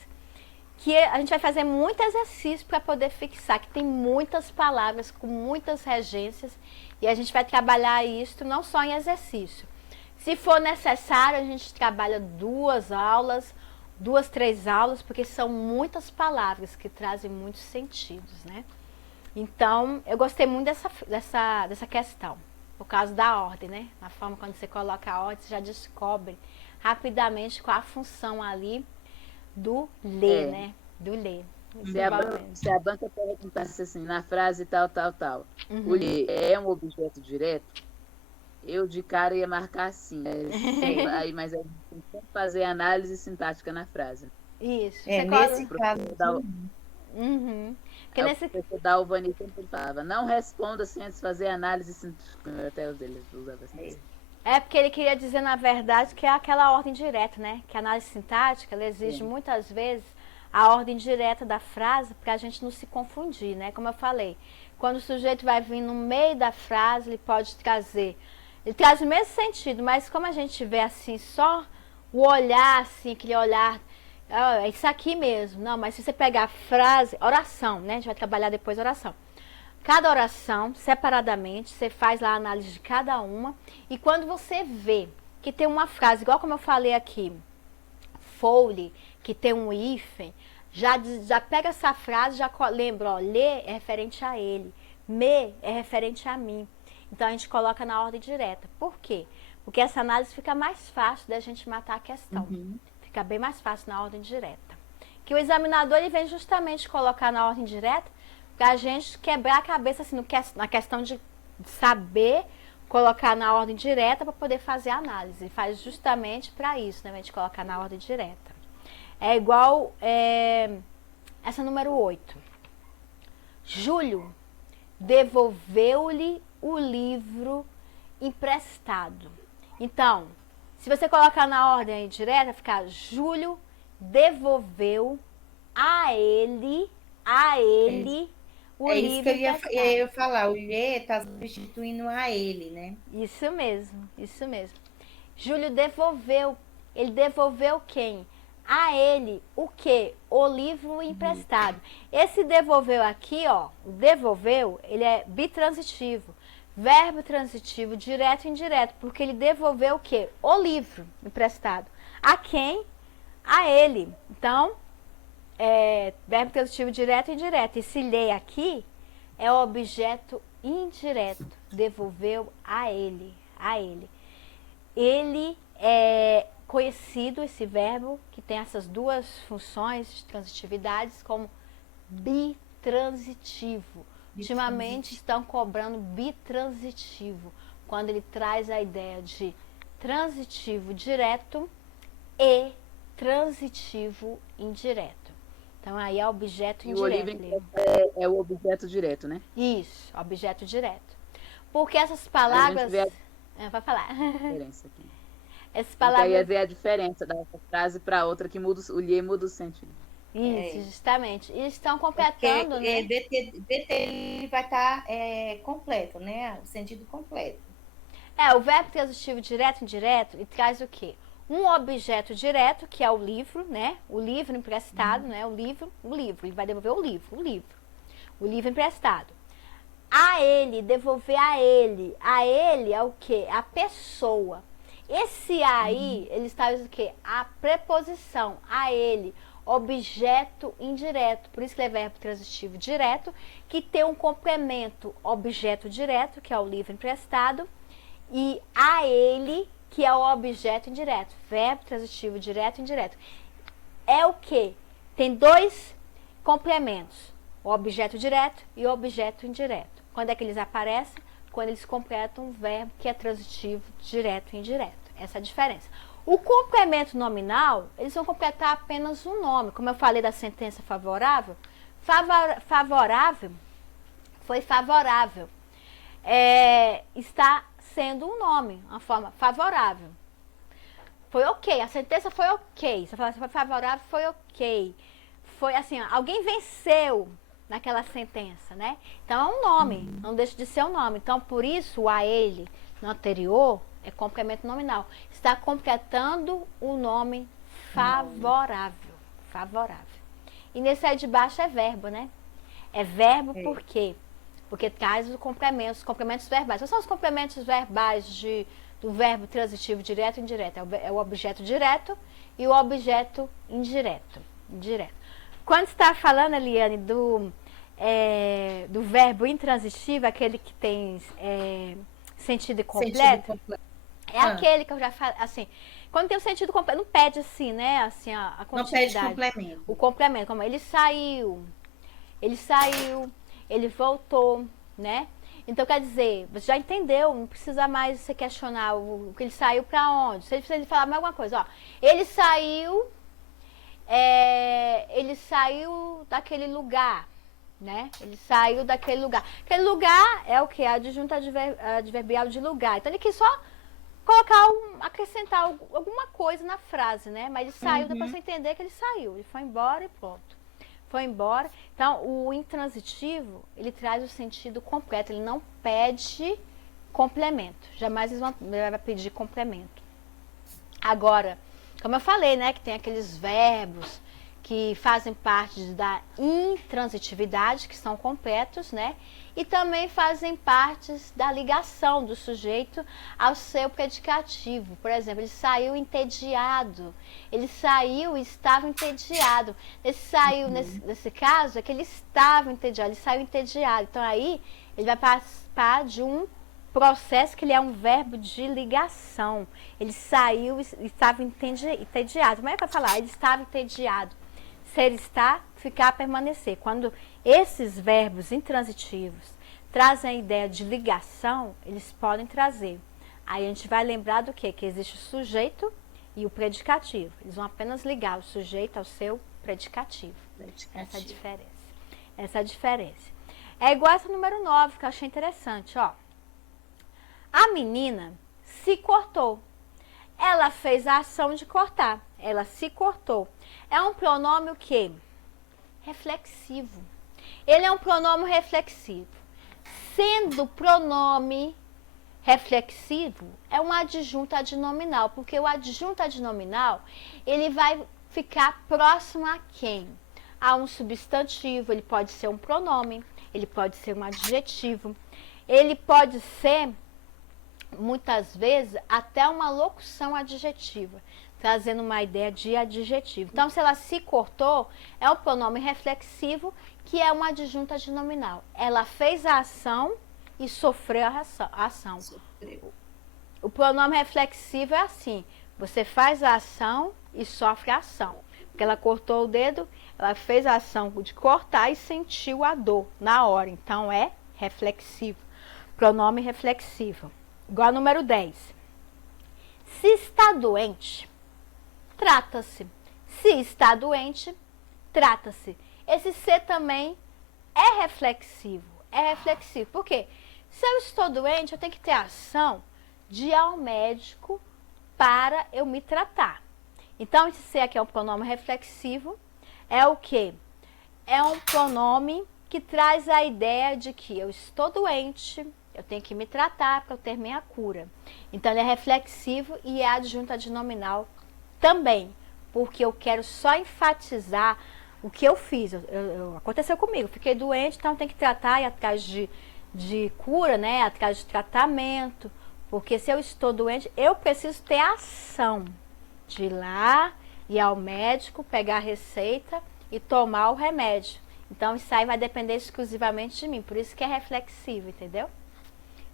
que a gente vai fazer muito exercício para poder fixar, que tem muitas palavras com muitas regências e a gente vai trabalhar isso não só em exercício. Se for necessário, a gente trabalha 2 aulas, 2, 3 aulas, porque são muitas palavras que trazem muitos sentidos, né? Então, eu gostei muito dessa questão, por causa da ordem, né? Na forma quando você coloca a ordem, você já descobre rapidamente qual a função ali do ler, né? Do ler. Se a banca perguntasse assim, na frase tal, o lhe é um objeto direto, eu de cara ia marcar assim. Mas aí tem que fazer análise sintática na frase. Isso. É, Você nesse coloca... caso, Porque Aí nesse... o professor Dalvani sempre falava, não responda sem antes fazer análise sintática. Até os deles usavam assim. É porque ele queria dizer, na verdade, que é aquela ordem direta, né? Que a análise sintática, ela exige muitas vezes a ordem direta da frase para a gente não se confundir, né? Como eu falei, quando o sujeito vai vir no meio da frase, ele pode trazer... Ele traz o mesmo sentido, mas como a gente vê assim, só o olhar, assim, aquele olhar... é isso aqui mesmo. Não, mas se você pegar a frase... Oração, né? A gente vai trabalhar depois a oração. Cada oração, separadamente, você faz lá a análise de cada uma. E quando você vê que tem uma frase, igual como eu falei aqui, Foley, que tem um hífen, já pega essa frase, já lembra, ó, lê é referente a ele, me é referente a mim. Então a gente coloca na ordem direta. Por quê? Porque essa análise fica mais fácil da gente matar a questão. Fica bem mais fácil na ordem direta. Que o examinador ele vem justamente colocar na ordem direta para a gente quebrar a cabeça assim, na questão de saber colocar na ordem direta para poder fazer a análise. Faz justamente para isso, né? A gente colocar na ordem direta. É igual essa número 8. Júlio devolveu-lhe o livro emprestado. Então, se você colocar na ordem direta, fica Júlio devolveu a ele o é livro isso que eu emprestado. ia falar. O lhe está substituindo a ele, né? Isso mesmo, isso mesmo. Júlio devolveu. Ele devolveu quem? a ele o quê? O livro emprestado. Esse devolveu aqui, ó, o devolveu, ele é bitransitivo. Verbo transitivo direto e indireto, porque ele devolveu o quê? O livro emprestado. A quem? A ele. Então, verbo transitivo direto e indireto. E se lê aqui, é o objeto indireto. Devolveu a ele. A ele. Ele é conhecido, esse verbo, que tem essas duas funções de transitividades, como bitransitivo. Ultimamente estão cobrando bitransitivo, quando ele traz a ideia de transitivo direto e transitivo indireto. Então aí é objeto indireto. E o livro é o objeto direto, né? Isso, objeto direto. Porque essas palavras... vai falar. Diferença aqui. Essas palavras... Aí é ver a diferença da frase para outra, que muda, o lhe muda o sentido. Isso, justamente. E estão completando, né? DT ele vai estar completo, né? O sentido completo. O verbo transitivo direto e indireto, ele traz o quê? Um objeto direto, que é o livro, né? O livro emprestado, né? O livro, ele vai devolver o livro. O livro emprestado. A ele, devolver a ele. A ele é o quê? A pessoa. Esse aí, ele está dizendo o quê? A preposição, a ele, objeto indireto. Por isso que ele é verbo transitivo direto, que tem um complemento objeto direto, que é o livro emprestado, e a ele, que é o objeto indireto. Verbo transitivo direto e indireto. É o quê? Tem dois complementos, o objeto direto e o objeto indireto. Quando é que eles aparecem? Quando eles completam um verbo que é transitivo direto e indireto. Essa é a diferença. O complemento nominal, eles vão completar apenas um nome. Como eu falei da sentença favorável, favorável foi favorável. Está sendo um nome, uma forma favorável. Foi ok, a sentença foi ok. Você fala assim, foi favorável, foi ok. Foi assim, alguém venceu naquela sentença, né? Então é um nome, não deixa de ser um nome. Então, por isso, o a ele no anterior é complemento nominal. Está completando o nome favorável. Favorável. E nesse aí de baixo é verbo, né? É verbo por quê? Porque traz os complementos verbais. Quais são os complementos verbais do verbo transitivo direto e indireto? É o objeto direto e o objeto indireto. Quando está falando, Eliane, do verbo intransitivo, aquele que tem sentido completo, é aquele que eu já falei, assim, quando tem o sentido completo, não pede assim, né, assim, a continuidade. Não pede complemento. O complemento, como ele saiu, ele voltou, né? Então, quer dizer, você já entendeu, não precisa mais você questionar o que ele saiu para onde. Se ele falar mais alguma coisa, ó, ele saiu daquele lugar, né? Ele saiu daquele lugar. Aquele lugar é o que? A adjunta adverbial de lugar. Então, ele quis só colocar, acrescentar alguma coisa na frase, né? Mas ele saiu, dá pra você entender que ele saiu. Ele foi embora e pronto. Foi embora. Então, o intransitivo, ele traz o sentido completo. Ele não pede complemento. Jamais ele vai pedir complemento. Agora, como eu falei, né? Que tem aqueles verbos que fazem parte da intransitividade, que são completos, né? E também fazem parte da ligação do sujeito ao seu predicativo. Por exemplo, ele saiu entediado. Ele saiu e estava entediado. Nesse caso, é que ele estava entediado, ele saiu entediado. Então, aí, ele vai participar de um processo que ele é um verbo de ligação. Ele saiu e estava entediado. Como é que eu vou falar? Ele estava entediado. Ser, estar, ficar, permanecer. Quando esses verbos intransitivos trazem a ideia de ligação, eles podem trazer. Aí a gente vai lembrar do quê? Que existe o sujeito e o predicativo. Eles vão apenas ligar o sujeito ao seu predicativo. Essa é a diferença. Essa é a diferença. É igual essa número 9, que eu achei interessante, ó. A menina se cortou. Ela fez a ação de cortar. Ela se cortou. É um pronome o quê? Reflexivo. Ele é um pronome reflexivo. Sendo pronome reflexivo, é um adjunto adnominal, porque o adjunto adnominal, ele vai ficar próximo a quem? A um substantivo, ele pode ser um pronome, ele pode ser um adjetivo, ele pode ser, muitas vezes, até uma locução adjetiva, trazendo uma ideia de adjetivo. Então, se ela se cortou, é um pronome reflexivo, que é uma adjunta de nominal. Ela fez a ação e sofreu a ação. O pronome reflexivo é assim, você faz a ação e sofre a ação. Porque ela cortou o dedo, ela fez a ação de cortar e sentiu a dor na hora. Então, é reflexivo. Pronome reflexivo. Igual ao número 10. Se está doente, trata-se. Se está doente, trata-se. Esse se também é reflexivo. É reflexivo. Por quê? Se eu estou doente, eu tenho que ter a ação de ir ao médico para eu me tratar. Então, esse se aqui é um pronome reflexivo. É o quê? É um pronome que traz a ideia de que eu estou doente, eu tenho que me tratar para eu ter minha cura. Então, ele é reflexivo e é adjunta de nominal também, porque eu quero só enfatizar o que eu fiz. Aconteceu comigo, fiquei doente, então tem que tratar e ir atrás de cura, né? Atrás de tratamento, porque se eu estou doente, eu preciso ter ação de ir lá, ir ao médico, pegar a receita e tomar o remédio. Então, isso aí vai depender exclusivamente de mim, por isso que é reflexivo, entendeu?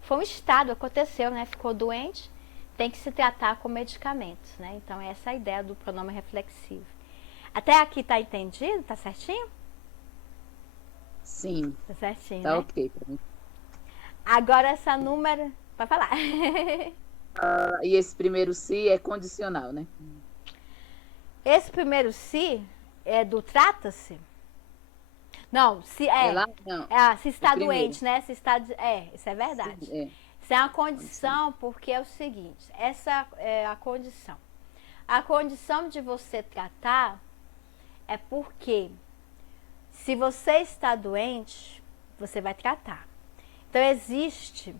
Foi um estado, aconteceu, né? Ficou doente, tem que se tratar com medicamentos, né? Então, essa é a ideia do pronome reflexivo. Até aqui tá entendido? Tá certinho? Sim. Tá certinho, Tá né? ok pra mim. Agora essa número... Pode falar. E esse primeiro se é condicional, né? Esse primeiro se é do trata-se? Não, se é. Lá? Não. Se está O primeiro. doente, né? Se está, isso é verdade. É. Isso é uma condição, porque é o seguinte, essa é a condição. A condição de você tratar é porque se você está doente, você vai tratar. Então existe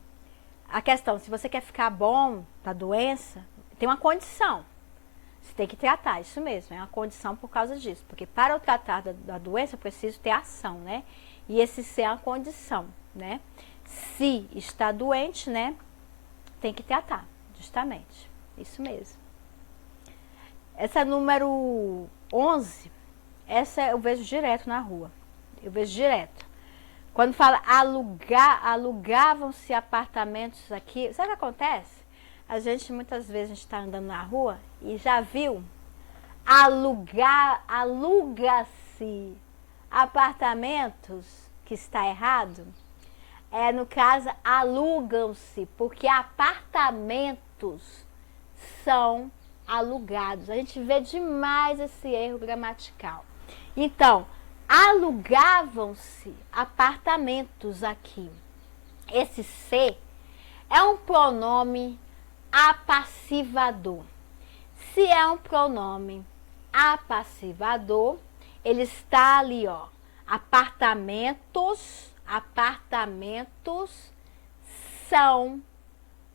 a questão, se você quer ficar bom da doença, tem uma condição. Você tem que tratar, isso mesmo, é uma condição por causa disso. Porque para eu tratar da doença, eu preciso ter ação, né? E esse ser é uma condição, né? Se está doente, né? Tem que tratar, justamente. Isso mesmo. Essa número 11, essa eu vejo direto na rua. Eu vejo direto. Quando fala alugavam-se apartamentos aqui, sabe o que acontece? Muitas vezes, a gente está andando na rua e já viu aluga-se apartamentos, que está errado. No caso, alugam-se, porque apartamentos são alugados. A gente vê demais esse erro gramatical. Então, alugavam-se apartamentos aqui. Esse se é um pronome apassivador. Se é um pronome apassivador, ele está ali, ó. Apartamentos são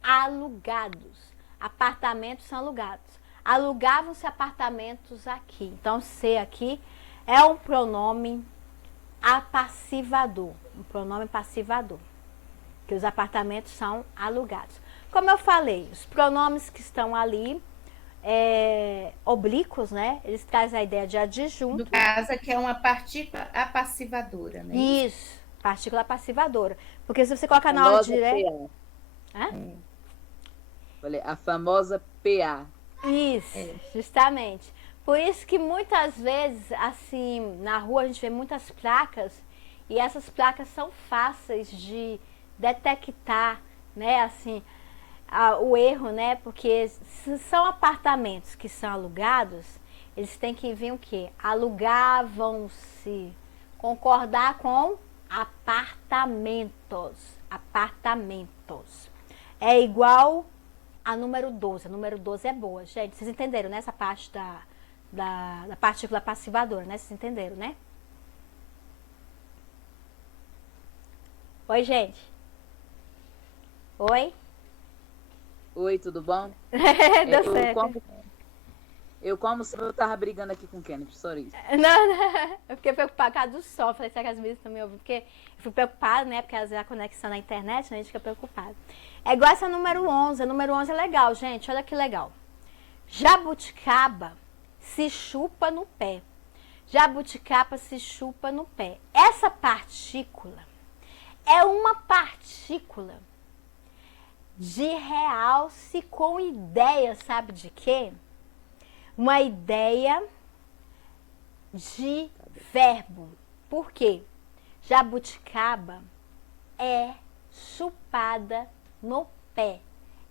alugados. Apartamentos são alugados. Alugavam-se apartamentos aqui. Então, se aqui é um pronome apassivador. Um pronome passivador. Que os apartamentos são alugados. Como eu falei, os pronomes que estão ali, oblíquos, né? Eles trazem a ideia de adjunto. No caso, aqui é uma partícula apassivadora, né? Isso, partícula apassivadora. Porque se você colocar na hora direta... Falei, a famosa PA. Isso, justamente. Por isso que muitas vezes, assim, na rua a gente vê muitas placas, e essas placas são fáceis de detectar, né, assim, o erro, né, porque se são apartamentos que são alugados, eles têm que vir o quê? Alugavam-se, concordar com apartamentos, é igual a número 12, a número 12 é boa, gente, vocês entenderam, né, essa parte da partícula passivadora, né, vocês entenderam, né? Oi, gente. Oi? Oi, tudo bom? Deu certo. Eu, como se eu tava brigando aqui com o Kenneth, só isso. Não, eu fiquei preocupada por causa do som. Falei, será que as meninas também ouvem? Porque eu fui preocupada, né? Porque às vezes a conexão na internet, né, a gente fica preocupada. É igual essa número 11. A número 11 é legal, gente. Olha que legal. Jabuticaba se chupa no pé. Jabuticaba se chupa no pé. Essa partícula é uma partícula de realce com ideia, sabe de quê? Uma ideia de verbo. Por quê? Jabuticaba é chupada no pé.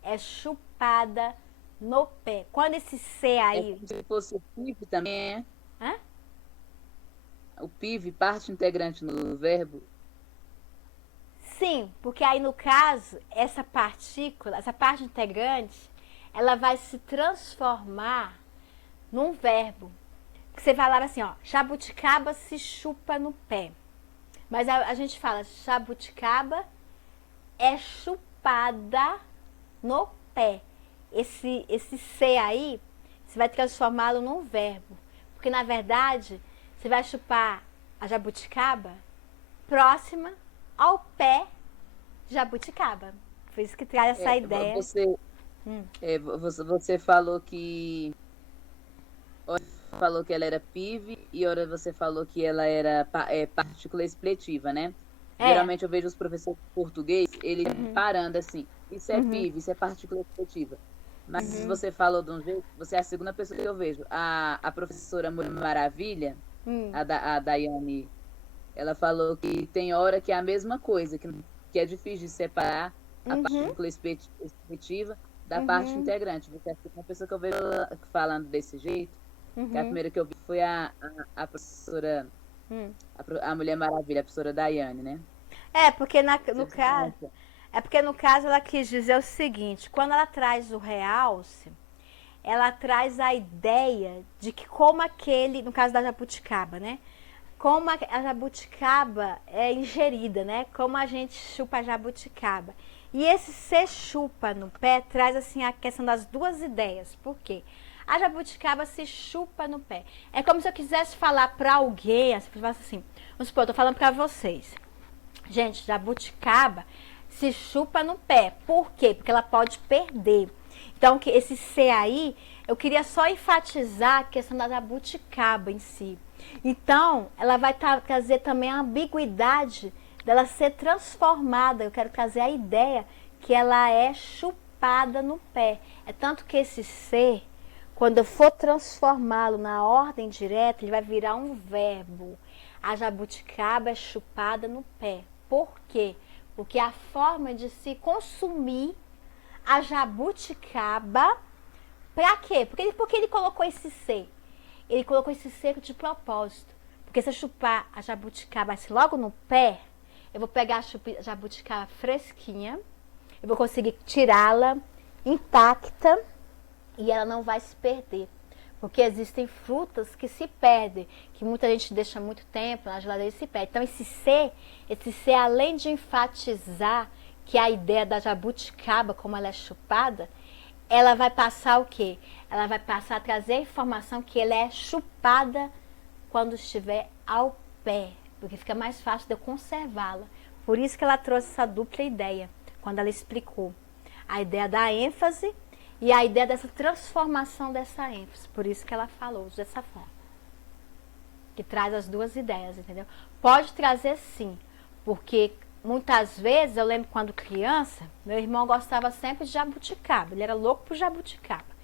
É chupada no pé. Quando esse C aí... É como se fosse o PIV também, é? Hã? O PIV, parte integrante no verbo. Sim, porque aí no caso, essa partícula, essa parte integrante, ela vai se transformar num verbo. Você falava assim, ó, jabuticaba se chupa no pé. Mas a gente fala, jabuticaba é chupada no pé. Esse C aí, você vai transformá-lo num verbo. Porque, na verdade, você vai chupar a jabuticaba próxima ao pé de jabuticaba. Por isso que traz essa ideia. Você falou que... falou que ela era PIV e ora você falou que ela era partícula expletiva, né? Geralmente eu vejo os professores de português, eles parando assim, isso é PIV, isso é partícula expletiva. Mas você falou de um jeito, você é a segunda pessoa que eu vejo. A professora Mulher Maravilha, a Daiane, ela falou que tem hora que é a mesma coisa, que é difícil de separar a partícula expletiva da parte integrante. Você é a segunda pessoa que eu vejo falando desse jeito. Que a primeira que eu vi foi a professora, a Mulher Maravilha, a professora Daiane, né? Porque no caso ela quis dizer o seguinte, quando ela traz o realce, ela traz a ideia de que como aquele, no caso da jabuticaba, né? Como a jabuticaba é ingerida, né? Como a gente chupa a jabuticaba. E esse se chupa no pé traz assim a questão das duas ideias. Por quê? A jabuticaba se chupa no pé. É como se eu quisesse falar para alguém, assim, vamos supor, eu tô falando para vocês. Gente, jabuticaba se chupa no pé. Por quê? Porque ela pode perder. Então, esse C aí, eu queria só enfatizar a questão da jabuticaba em si. Então, ela vai trazer também a ambiguidade dela ser transformada. Eu quero trazer a ideia que ela é chupada no pé. É tanto que esse C, quando eu for transformá-lo na ordem direta, ele vai virar um verbo. A jabuticaba é chupada no pé. Por quê? Porque a forma de se consumir a jabuticaba, para quê? Porque ele colocou esse C. Ele colocou esse C de propósito. Porque se eu chupar a jabuticaba assim, logo no pé, eu vou pegar a jabuticaba fresquinha, eu vou conseguir tirá-la intacta e ela não vai se perder. Porque existem frutas que se perdem, que muita gente deixa muito tempo na geladeira e se perde. Então esse C, além de enfatizar que a ideia da jabuticaba, como ela é chupada, ela vai passar o quê? Ela vai passar a trazer a informação que ela é chupada quando estiver ao pé, porque fica mais fácil de eu conservá-la. Por isso que ela trouxe essa dupla ideia, quando ela explicou a ideia da ênfase e a ideia dessa transformação dessa ênfase. Por isso que ela falou dessa forma. Que traz as duas ideias, entendeu? Pode trazer sim, porque muitas vezes, eu lembro quando criança, meu irmão gostava sempre de jabuticaba. Ele era louco por jabuticaba.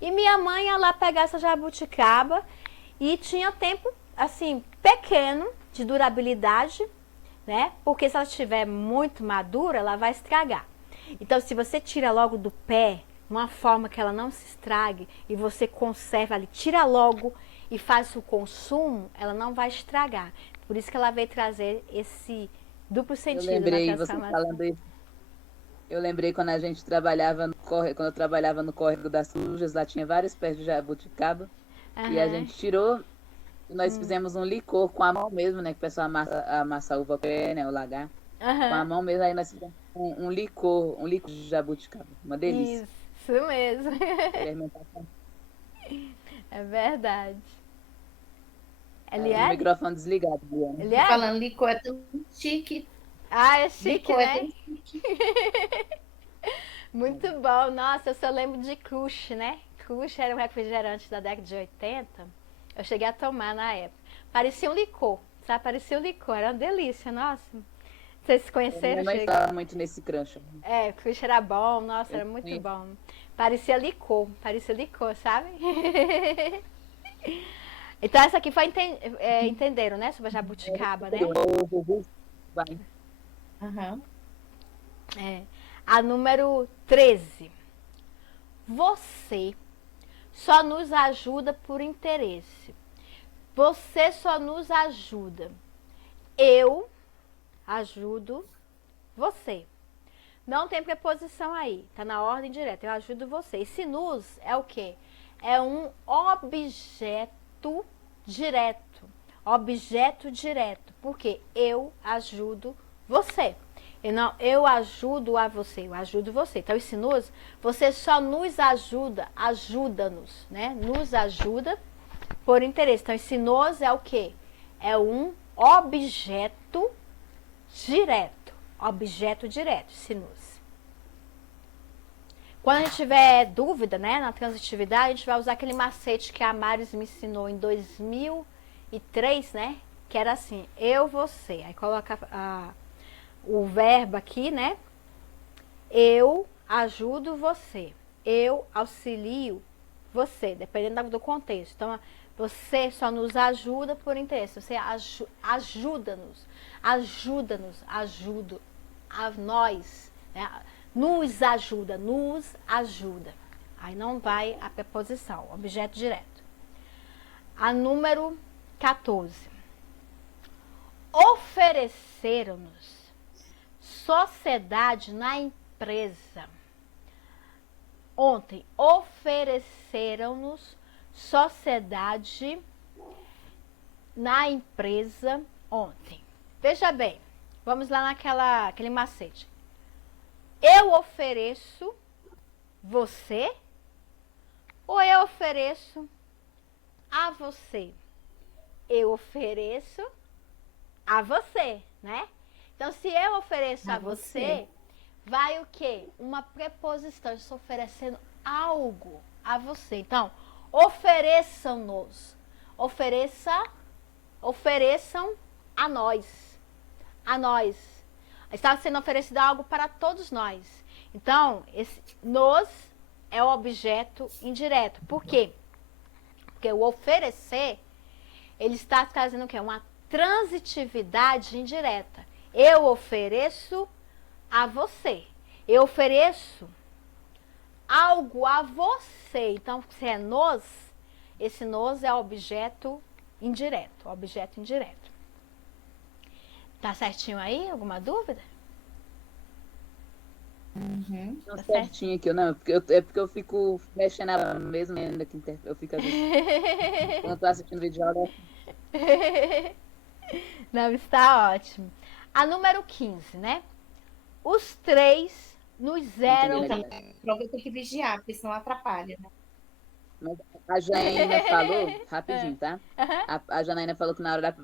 E minha mãe ia lá pegar essa jabuticaba e tinha tempo, assim, pequeno de durabilidade, né? Porque se ela estiver muito madura, ela vai estragar. Então, se você tira logo do pé, uma forma que ela não se estrague, e você conserva ali, tira logo e faz o consumo, ela não vai estragar. Por isso que ela veio trazer esse duplo sentido. Eu lembrei, você falando isso. Eu lembrei quando a gente trabalhava no córrego, quando eu trabalhava no córrego das Sujas, lá tinha vários pés de jabuticaba. E a gente tirou, e nós fizemos um licor com a mão mesmo, né? Que o pessoal amassa a uva pé, né? O lagar. Com a mão mesmo, aí nós fizemos um licor de jabuticaba. Uma delícia. Isso mesmo. É verdade. Ele O é? microfone desligado, Biana. Ele é? Falando licor é tão chique. Ah, é chique, Licor é né? tão chique. Muito bom. Nossa, eu só lembro de Crush, né? Crush era um refrigerante da década de 80. Eu cheguei a tomar na época. Parecia um licor, sabe? Parecia um licor. Era uma delícia, nossa. Vocês se Minha conheceram? mãe fala muito nesse crunch. É, Crush era bom. Nossa, Eu era muito conheço. bom. Parecia licor, sabe? Então essa aqui foi, entenderam, né? Sobre a jabuticaba, né? Vai. Aham. É. A número 13. Você só nos ajuda por interesse. Você só nos ajuda. Eu ajudo você. Não tem preposição aí. Tá na ordem direta. Eu ajudo você. Esse nos é o quê? É um objeto direto. Objeto direto. Porque eu ajudo você. E não, eu ajudo a você, eu ajudo você. Então, esse nos, você só nos ajuda, ajuda-nos, né? Nos ajuda por interesse. Então, esse nos é o quê? É um objeto direto. Objeto direto, esse nos. Quando a gente tiver dúvida, né, na transitividade, a gente vai usar aquele macete que a Maris me ensinou em 2003, né? Que era assim, eu, você. Aí coloca o verbo aqui, né? Eu ajudo você. Eu auxilio você, dependendo do contexto. Então, você só nos ajuda por interesse. Você ajuda-nos. Ajuda-nos. Ajuda a nós. Né? Nos ajuda. Nos ajuda. Aí não vai a preposição. Objeto direto. A número 14. Ofereceram-nos sociedade na empresa. Ontem, ofereceram-nos sociedade na empresa ontem. Veja bem, vamos lá naquele macete. Eu ofereço você ou eu ofereço a você? Eu ofereço a você, né? Então, se eu ofereço a você, vai o quê? Uma preposição. Eu estou oferecendo algo a você. Então, ofereçam-nos. Ofereçam a nós. A nós. Está sendo oferecido algo para todos nós. Então, esse nos é o objeto indireto. Por quê? Porque o oferecer, ele está trazendo o quê? Uma transitividade indireta. Eu ofereço a você. Eu ofereço algo a você. Então, se é nos, esse nos é objeto indireto. Objeto indireto. Tá certinho aí? Alguma dúvida? Uhum. Tá certinho aqui, não, é porque eu fico mexendo na mesma ainda que eu fico às vezes. Quando eu tô assistindo vídeo de aula. Não, está ótimo. A número 15, né? Os três nos eram... Prova tem que vigiar, porque senão atrapalha, né? Mas a Janaína falou, rapidinho, tá? A Janaína falou que na hora da.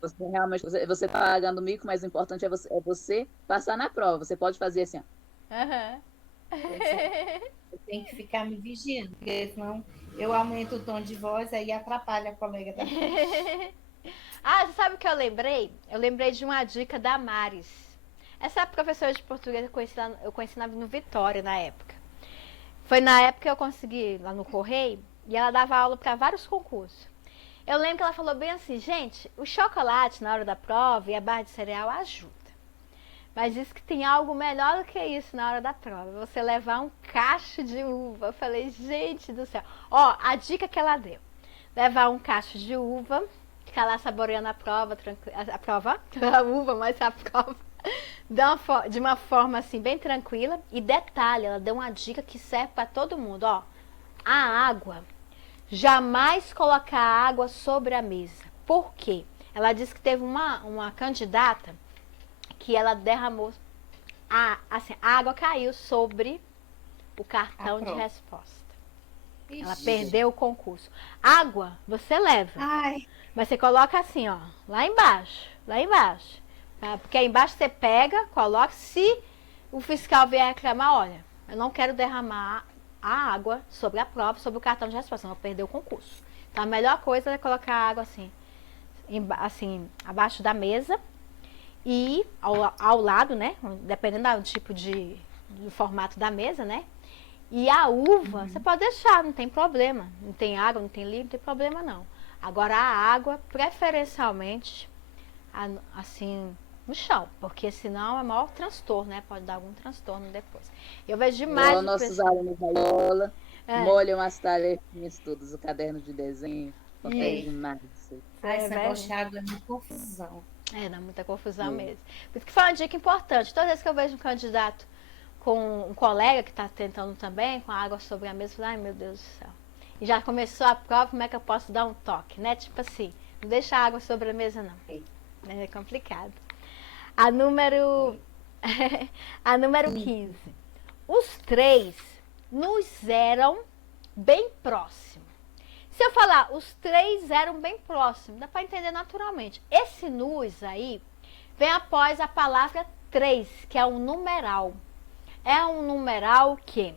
Você realmente. Você tá pagando o mico, mas o importante é você passar na prova. Você pode fazer assim, ó. Eu tenho que ficar me vigiando, porque senão eu aumento o tom de voz, aí atrapalha a colega da frente. Ah, você sabe o que eu lembrei? Eu lembrei de uma dica da Maris. Essa professora de português eu conheci no Vitória na época. Foi na época que eu consegui lá no Correio e ela dava aula para vários concursos. Eu lembro que ela falou bem assim, gente, o chocolate na hora da prova e a barra de cereal ajuda. Mas diz que tem algo melhor do que isso na hora da prova. Você levar um cacho de uva. Eu falei, gente do céu. Ó, a dica que ela deu. Levar um cacho de uva, ficar lá saboreando a prova, a uva, mas a prova, de uma forma assim, bem tranquila. E detalhe, ela deu uma dica que serve para todo mundo, ó. A água, jamais colocar a água sobre a mesa. Por quê? Ela disse que teve uma candidata que ela derramou, a água caiu sobre o cartão de prova. resposta. Ela Ixi. perdeu o concurso. Água, você leva. Ai, Mas você coloca assim, ó, lá embaixo. Tá? Porque aí embaixo você pega, coloca. Se o fiscal vier reclamar, olha, eu não quero derramar a água sobre a prova, sobre o cartão de resposta, senão eu vou perder o concurso. Então a melhor coisa é colocar a água assim, assim, abaixo da mesa e ao lado, né? Dependendo do tipo do formato da mesa, né? E a uva, você pode deixar, não tem problema. Não tem água, não tem livro, não tem problema não. Agora a água, preferencialmente, assim, no chão, porque senão é maior transtorno, né? Pode dar algum transtorno depois. Eu vejo demais. Igual nossos alunos da escola, É. molham as tarefinhas todas, o caderno de desenho, acontece É. demais isso aí. esse velho. negócio de água é uma confusão. Dá muita confusão mesmo. Por isso que foi uma dica importante. Toda vez que eu vejo um candidato com um colega que está tentando também, com a água sobre a mesa, eu falo, ai meu Deus do céu. E já começou a prova, como é que eu posso dar um toque, né? Tipo assim, não deixa a água sobre a mesa não. É complicado. A número 15. Os três nos eram bem próximos. Se eu falar, os três eram bem próximos, dá para entender naturalmente. Esse nos aí vem após a palavra três, que é um numeral. É um numeral que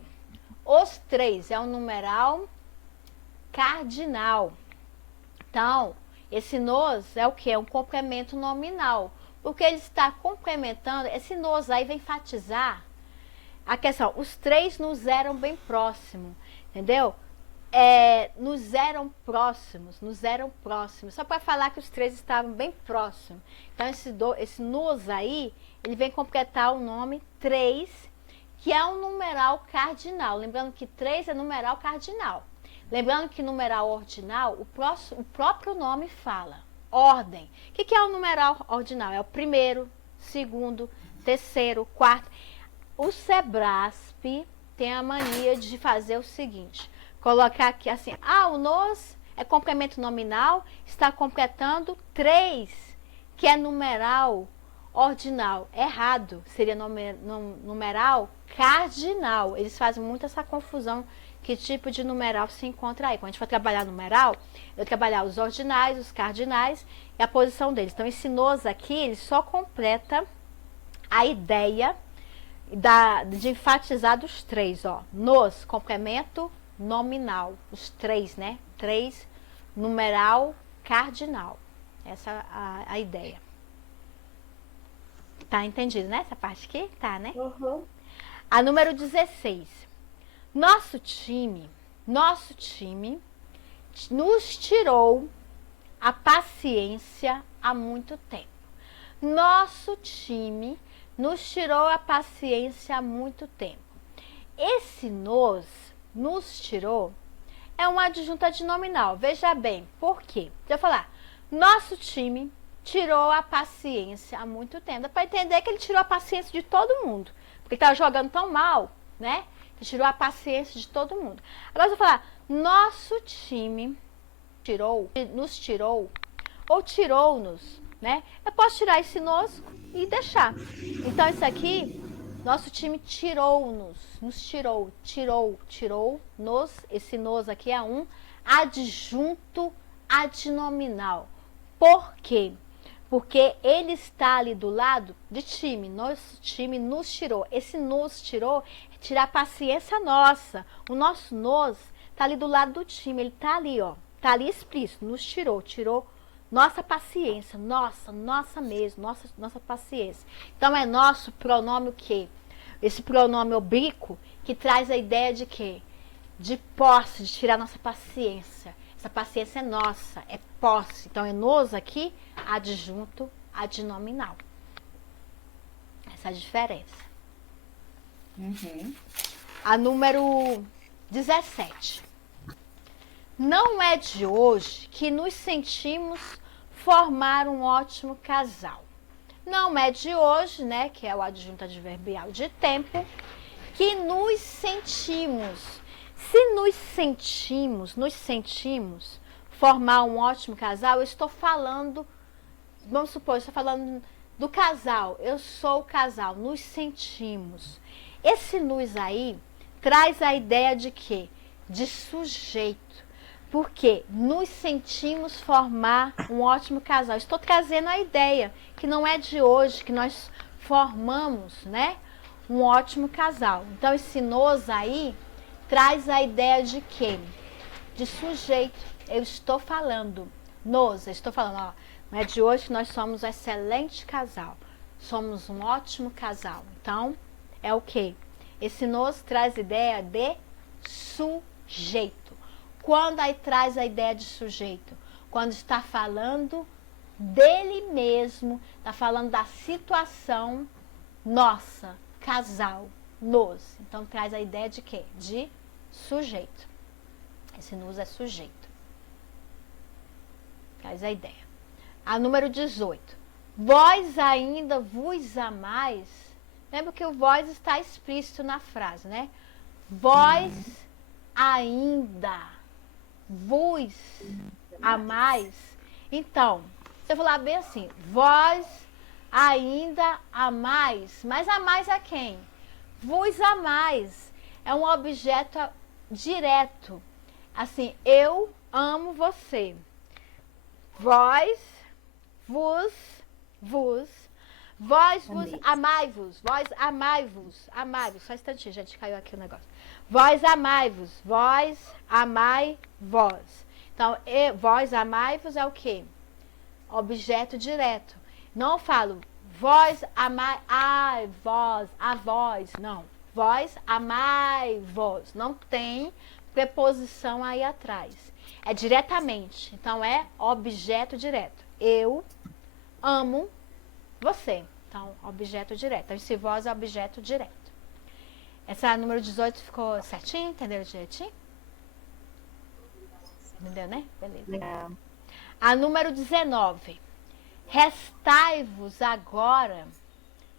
os três é um numeral cardinal. Então, esse nos é o que? É um complemento nominal. Porque ele está complementando, esse nos aí vem enfatizar a questão. Os três nos eram bem próximos, entendeu? Nos eram próximos. Só para falar que os três estavam bem próximos. Então, esse nos aí, ele vem completar o nome três, que é um numeral cardinal. Lembrando que 3 é numeral cardinal. Lembrando que numeral ordinal, o próprio nome fala. Ordem. O que é o numeral ordinal? É o primeiro, segundo, terceiro, quarto. O Sebrasp tem a mania de fazer o seguinte. Colocar aqui assim, o nos é complemento nominal, está completando 3, que é numeral ordinal. Errado, seria numeral cardinal. Eles fazem muito essa confusão, que tipo de numeral se encontra aí. Quando a gente for trabalhar numeral, eu vou trabalhar os ordinais, os cardinais e a posição deles. Então, esse nos aqui, ele só completa a ideia de enfatizar dos três, ó. Nos, complemento nominal. Os três, né? 3, numeral cardinal. Essa é a ideia. Tá entendido, né? Essa parte aqui? Tá, né? Uhum. A número 16. Nosso time nos tirou a paciência há muito tempo. Nosso time nos tirou a paciência há muito tempo. Esse nos tirou, é uma adjunta de nominal. Veja bem, por quê? Deixa eu falar. Nosso time tirou a paciência há muito tempo. Dá para entender que ele tirou a paciência de todo mundo. Porque estava jogando tão mal, né? Que tirou a paciência de todo mundo. Agora eu vou falar, nosso time nos tirou, ou tirou-nos, né? Eu posso tirar esse nos e deixar. Então isso aqui, nosso time tirou-nos, nos tirou, nos, esse nos aqui é um adjunto adnominal. Por quê? Porque ele está ali do lado de time. Nosso time nos tirou. Esse nos tirou é tirar a paciência nossa. O nosso nos está ali do lado do time. Ele está ali, ó. Está ali explícito. Nos tirou. Tirou nossa paciência. Nossa mesmo. Nossa paciência. Então é nosso pronome o quê? Esse pronome oblíquo que traz a ideia de quê? De posse, de tirar nossa paciência. Essa paciência é nossa, é posse. Então, é nos aqui, adjunto adnominal. Essa é a diferença. Uhum. A número 17. Não é de hoje que nos sentimos formar um ótimo casal. Não é de hoje, né, que é o adjunto adverbial de tempo, que nos sentimos. Se nos sentimos formar um ótimo casal, eu estou falando, vamos supor, eu estou falando do casal, eu sou o casal, nos sentimos. Esse nos aí traz a ideia de quê? De sujeito. Porque nos sentimos formar um ótimo casal. Estou trazendo a ideia, que não é de hoje, que nós formamos, né, um ótimo casal. Então, esse nos aí traz a ideia de quê? De sujeito. Eu estou falando, nos, eu estou falando, ó, não é de hoje que nós somos um excelente casal. Somos um ótimo casal. Então, é o quê? Esse nos traz ideia de sujeito. Quando aí traz a ideia de sujeito? Quando está falando dele mesmo, está falando da situação nossa, casal, nos. Então traz a ideia de quê? De sujeito. Esse nos é sujeito. Traz a ideia. A número 18. Vós ainda vos amais. Lembra que o vós está explícito na frase, né? Vós ainda vos amais. Então, você falar bem assim, vós ainda amais. Mas amais a quem? Vos amais. É um objeto direto. Assim, eu amo você. Vós, vos, vós amai-vos, vós amai-vos, amai-vos. Só um instantinho, gente, caiu aqui o negócio. Vós amai-vos, vós amai vós. Então, vós amai-vos é o quê? Objeto direto. Não falo vós amai, ai, vós, a vós. Não. Vós amai vós. Não tem preposição aí atrás. É diretamente. Então, é objeto direto. Eu amo você. Então, objeto direto. Então, esse vós é objeto direto. Essa número 18 ficou certinho? Entenderam direitinho? Entendeu, né? Beleza. A número 19. Restai-vos agora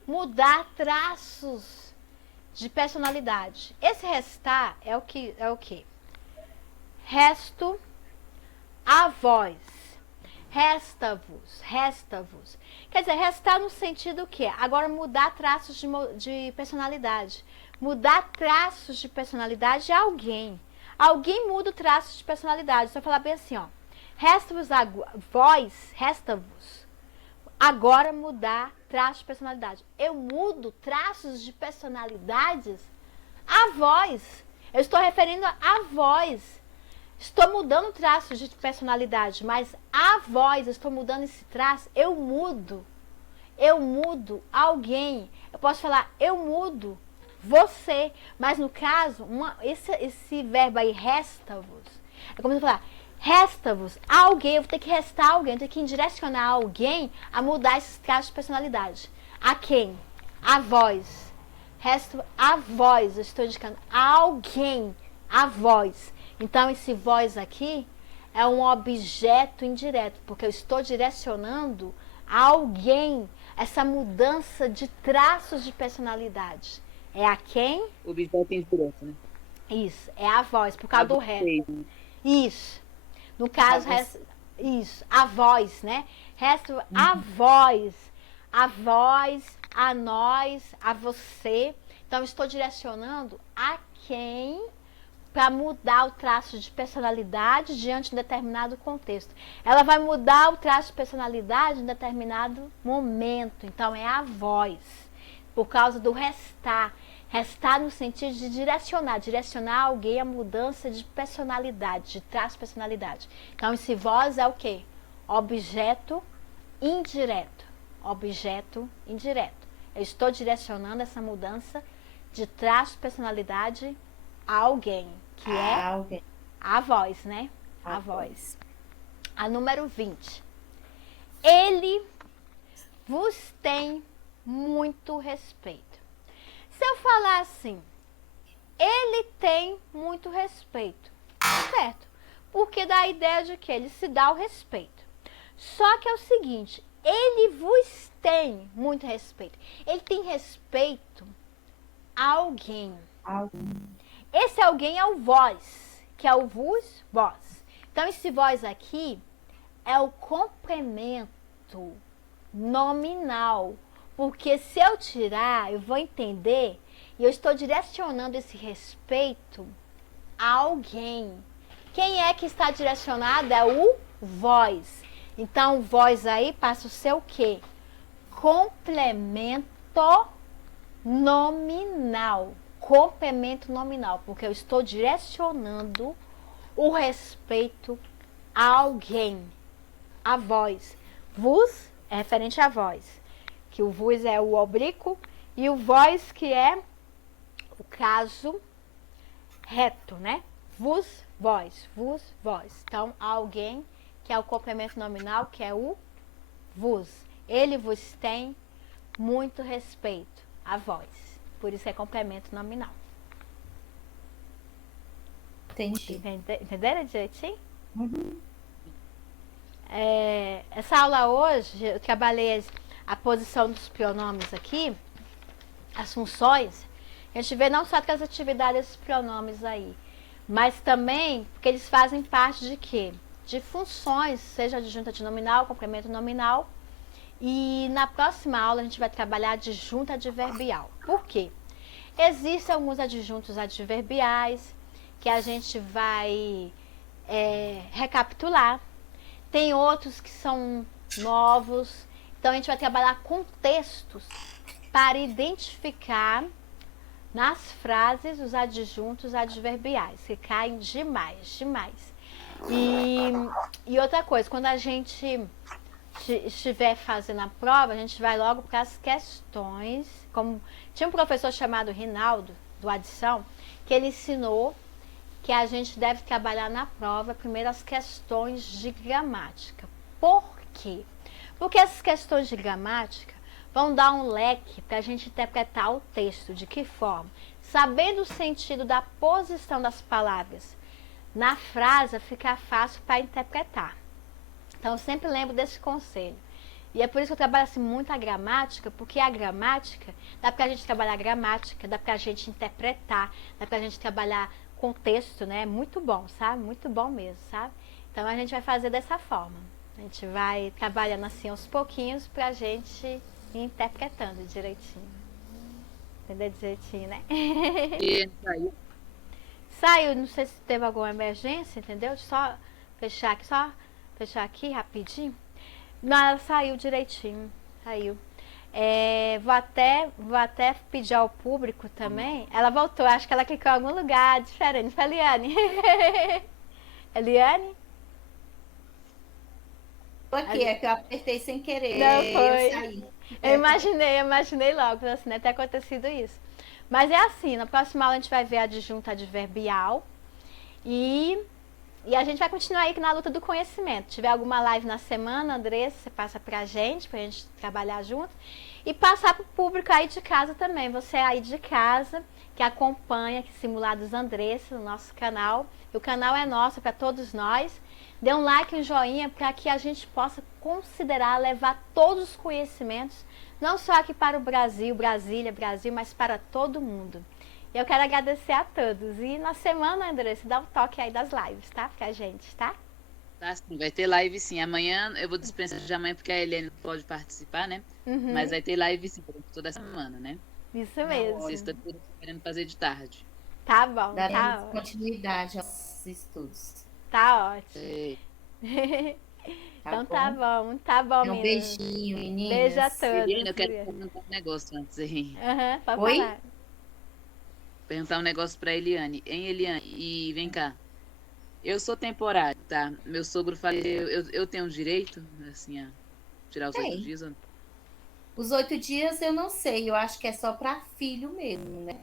mudar traços de personalidade. Esse restar é o que? Resto a vós. Resta-vos, resta-vos. Quer dizer, restar no sentido o quê? Agora mudar traços de personalidade. Mudar traços de personalidade é alguém. Alguém muda o traço de personalidade. Só falar bem assim, ó. Resta-vos vós, resta-vos. Agora mudar traços de personalidade. Eu mudo traços de personalidades a vós. Eu estou referindo a vós. Estou mudando traços de personalidade, mas a vós, eu estou mudando esse traço, eu mudo alguém. Eu posso falar, eu mudo você, mas no caso, esse verbo aí, resta-vos, é como se eu falar, resta-vos alguém, eu vou ter que restar alguém, eu tenho que direcionar alguém a mudar esses traços de personalidade. A quem? A vós. Resto a vós, eu estou indicando a alguém, a vós. Então, esse vós aqui é um objeto indireto, porque eu estou direcionando a alguém essa mudança de traços de personalidade. É a quem? Objeto indireto, né? Isso, é a voz, por causa do resto. Isso. No caso, isso, a voz, né? Resto, a voz, a nós, a você. Então, eu estou direcionando a quem para mudar o traço de personalidade diante de um determinado contexto. Ela vai mudar o traço de personalidade em determinado momento. Então, é a voz. Por causa do restar. Restar no sentido de direcionar alguém a mudança de personalidade, de traço de personalidade. Então, esse voz é o quê? Objeto indireto. Objeto indireto. Eu estou direcionando essa mudança de traço de personalidade a alguém, que é alguém. A voz, né? A voz. A número 20. Ele vos tem muito respeito. Se eu falar assim, ele tem muito respeito, certo? Porque dá a ideia de que ele se dá o respeito. Só que é o seguinte, ele vos tem muito respeito. Ele tem respeito a alguém. Esse alguém é o vós, que é o vos, vós. Então, esse vós aqui é o complemento nominal. Porque se eu tirar, eu vou entender E eu estou direcionando esse respeito a alguém. Quem é que está direcionado? É o vós. Então, o vós aí passa a ser o quê? Complemento nominal. Complemento nominal, porque eu estou direcionando o respeito a alguém, a vós. Vos é referente a vós, que o vos é o oblíquo e o vós que é o caso reto, né? Vos, vós, vos, vós. Então, alguém que é o complemento nominal, que é o vos. Ele vos tem muito respeito a vós. Por isso é complemento nominal. Entendi. Entenderam direitinho? Uhum. Essa aula hoje, eu trabalhei a posição dos pronomes aqui, as funções. A gente vê não só as atividades dos pronomes aí, mas também porque eles fazem parte de quê? De funções, seja adjunta de nominal, complemento nominal. E na próxima aula a gente vai trabalhar adjunta adverbial. Por quê? Existem alguns adjuntos adverbiais que a gente vai recapitular. Tem outros que são novos. Então a gente vai trabalhar com textos para identificar nas frases os adjuntos adverbiais, que caem demais, demais. E outra coisa, quando a gente estiver fazendo a prova, a gente vai logo para as questões. Como tinha um professor chamado Rinaldo, do Adição, que ele ensinou que a gente deve trabalhar na prova primeiro as questões de gramática. Por quê? Porque essas questões de gramática vão dar um leque para a gente interpretar o texto. De que forma? Sabendo o sentido da posição das palavras na frase, fica fácil para interpretar. Então, eu sempre lembro desse conselho. E é por isso que eu trabalho assim, muito a gramática, porque a gramática, dá pra gente trabalhar a gramática, dá pra gente interpretar, dá pra gente trabalhar contexto, né? É muito bom, sabe? Muito bom mesmo, sabe? Então, a gente vai fazer dessa forma. A gente vai trabalhando assim aos pouquinhos pra gente ir interpretando direitinho. Entendeu direitinho, né? E saiu. Saiu, não sei se teve alguma emergência, entendeu? Deixa eu só fechar aqui rapidinho. Não, ela saiu direitinho. Saiu. Vou até pedir ao público também. Ela voltou, acho que ela clicou em algum lugar diferente. Foi a Eliane. Eliane? Aqui, é que eu apertei sem querer. Não foi. Eu saí. Eu imaginei logo, assim, né? Ter acontecido isso. Mas é assim, na próxima aula a gente vai ver a adjunta adverbial. E a gente vai continuar aí na luta do conhecimento. Se tiver alguma live na semana, Andressa, você passa pra gente trabalhar junto. E passar pro público aí de casa também. Você aí de casa, que acompanha Simulados Andressa no nosso canal. O canal é nosso, para todos nós. Dê um like, um joinha, para que a gente possa considerar levar todos os conhecimentos, não só aqui para o Brasil, Brasília, Brasil, mas para todo mundo. E eu quero agradecer a todos. E na semana, Andressa, dá um toque aí das lives, tá? Pra gente, tá? Tá, sim, vai ter live sim. Amanhã eu vou dispensar de amanhã porque a Helene não pode participar, né? Uhum. Mas vai ter live sim toda semana, né? Isso mesmo. Sexta-feira eu tô querendo fazer de tarde. Tá bom, tá Daremos ótimo. continuidade aos estudos. Tá ótimo. É, Então tá bom, Um meninas. beijinho, meninas. Beijo a todos. Eliane, eu quero perguntar um negócio antes aí. Pode Oi? falar. Perguntar um negócio pra Eliane. Hein, Eliane? E vem cá. Eu sou temporário, tá? Meu sogro faleceu. Eu tenho direito, assim, a tirar os 8 Tem. dias? Os 8 dias eu não sei, eu acho que é só para filho mesmo, né?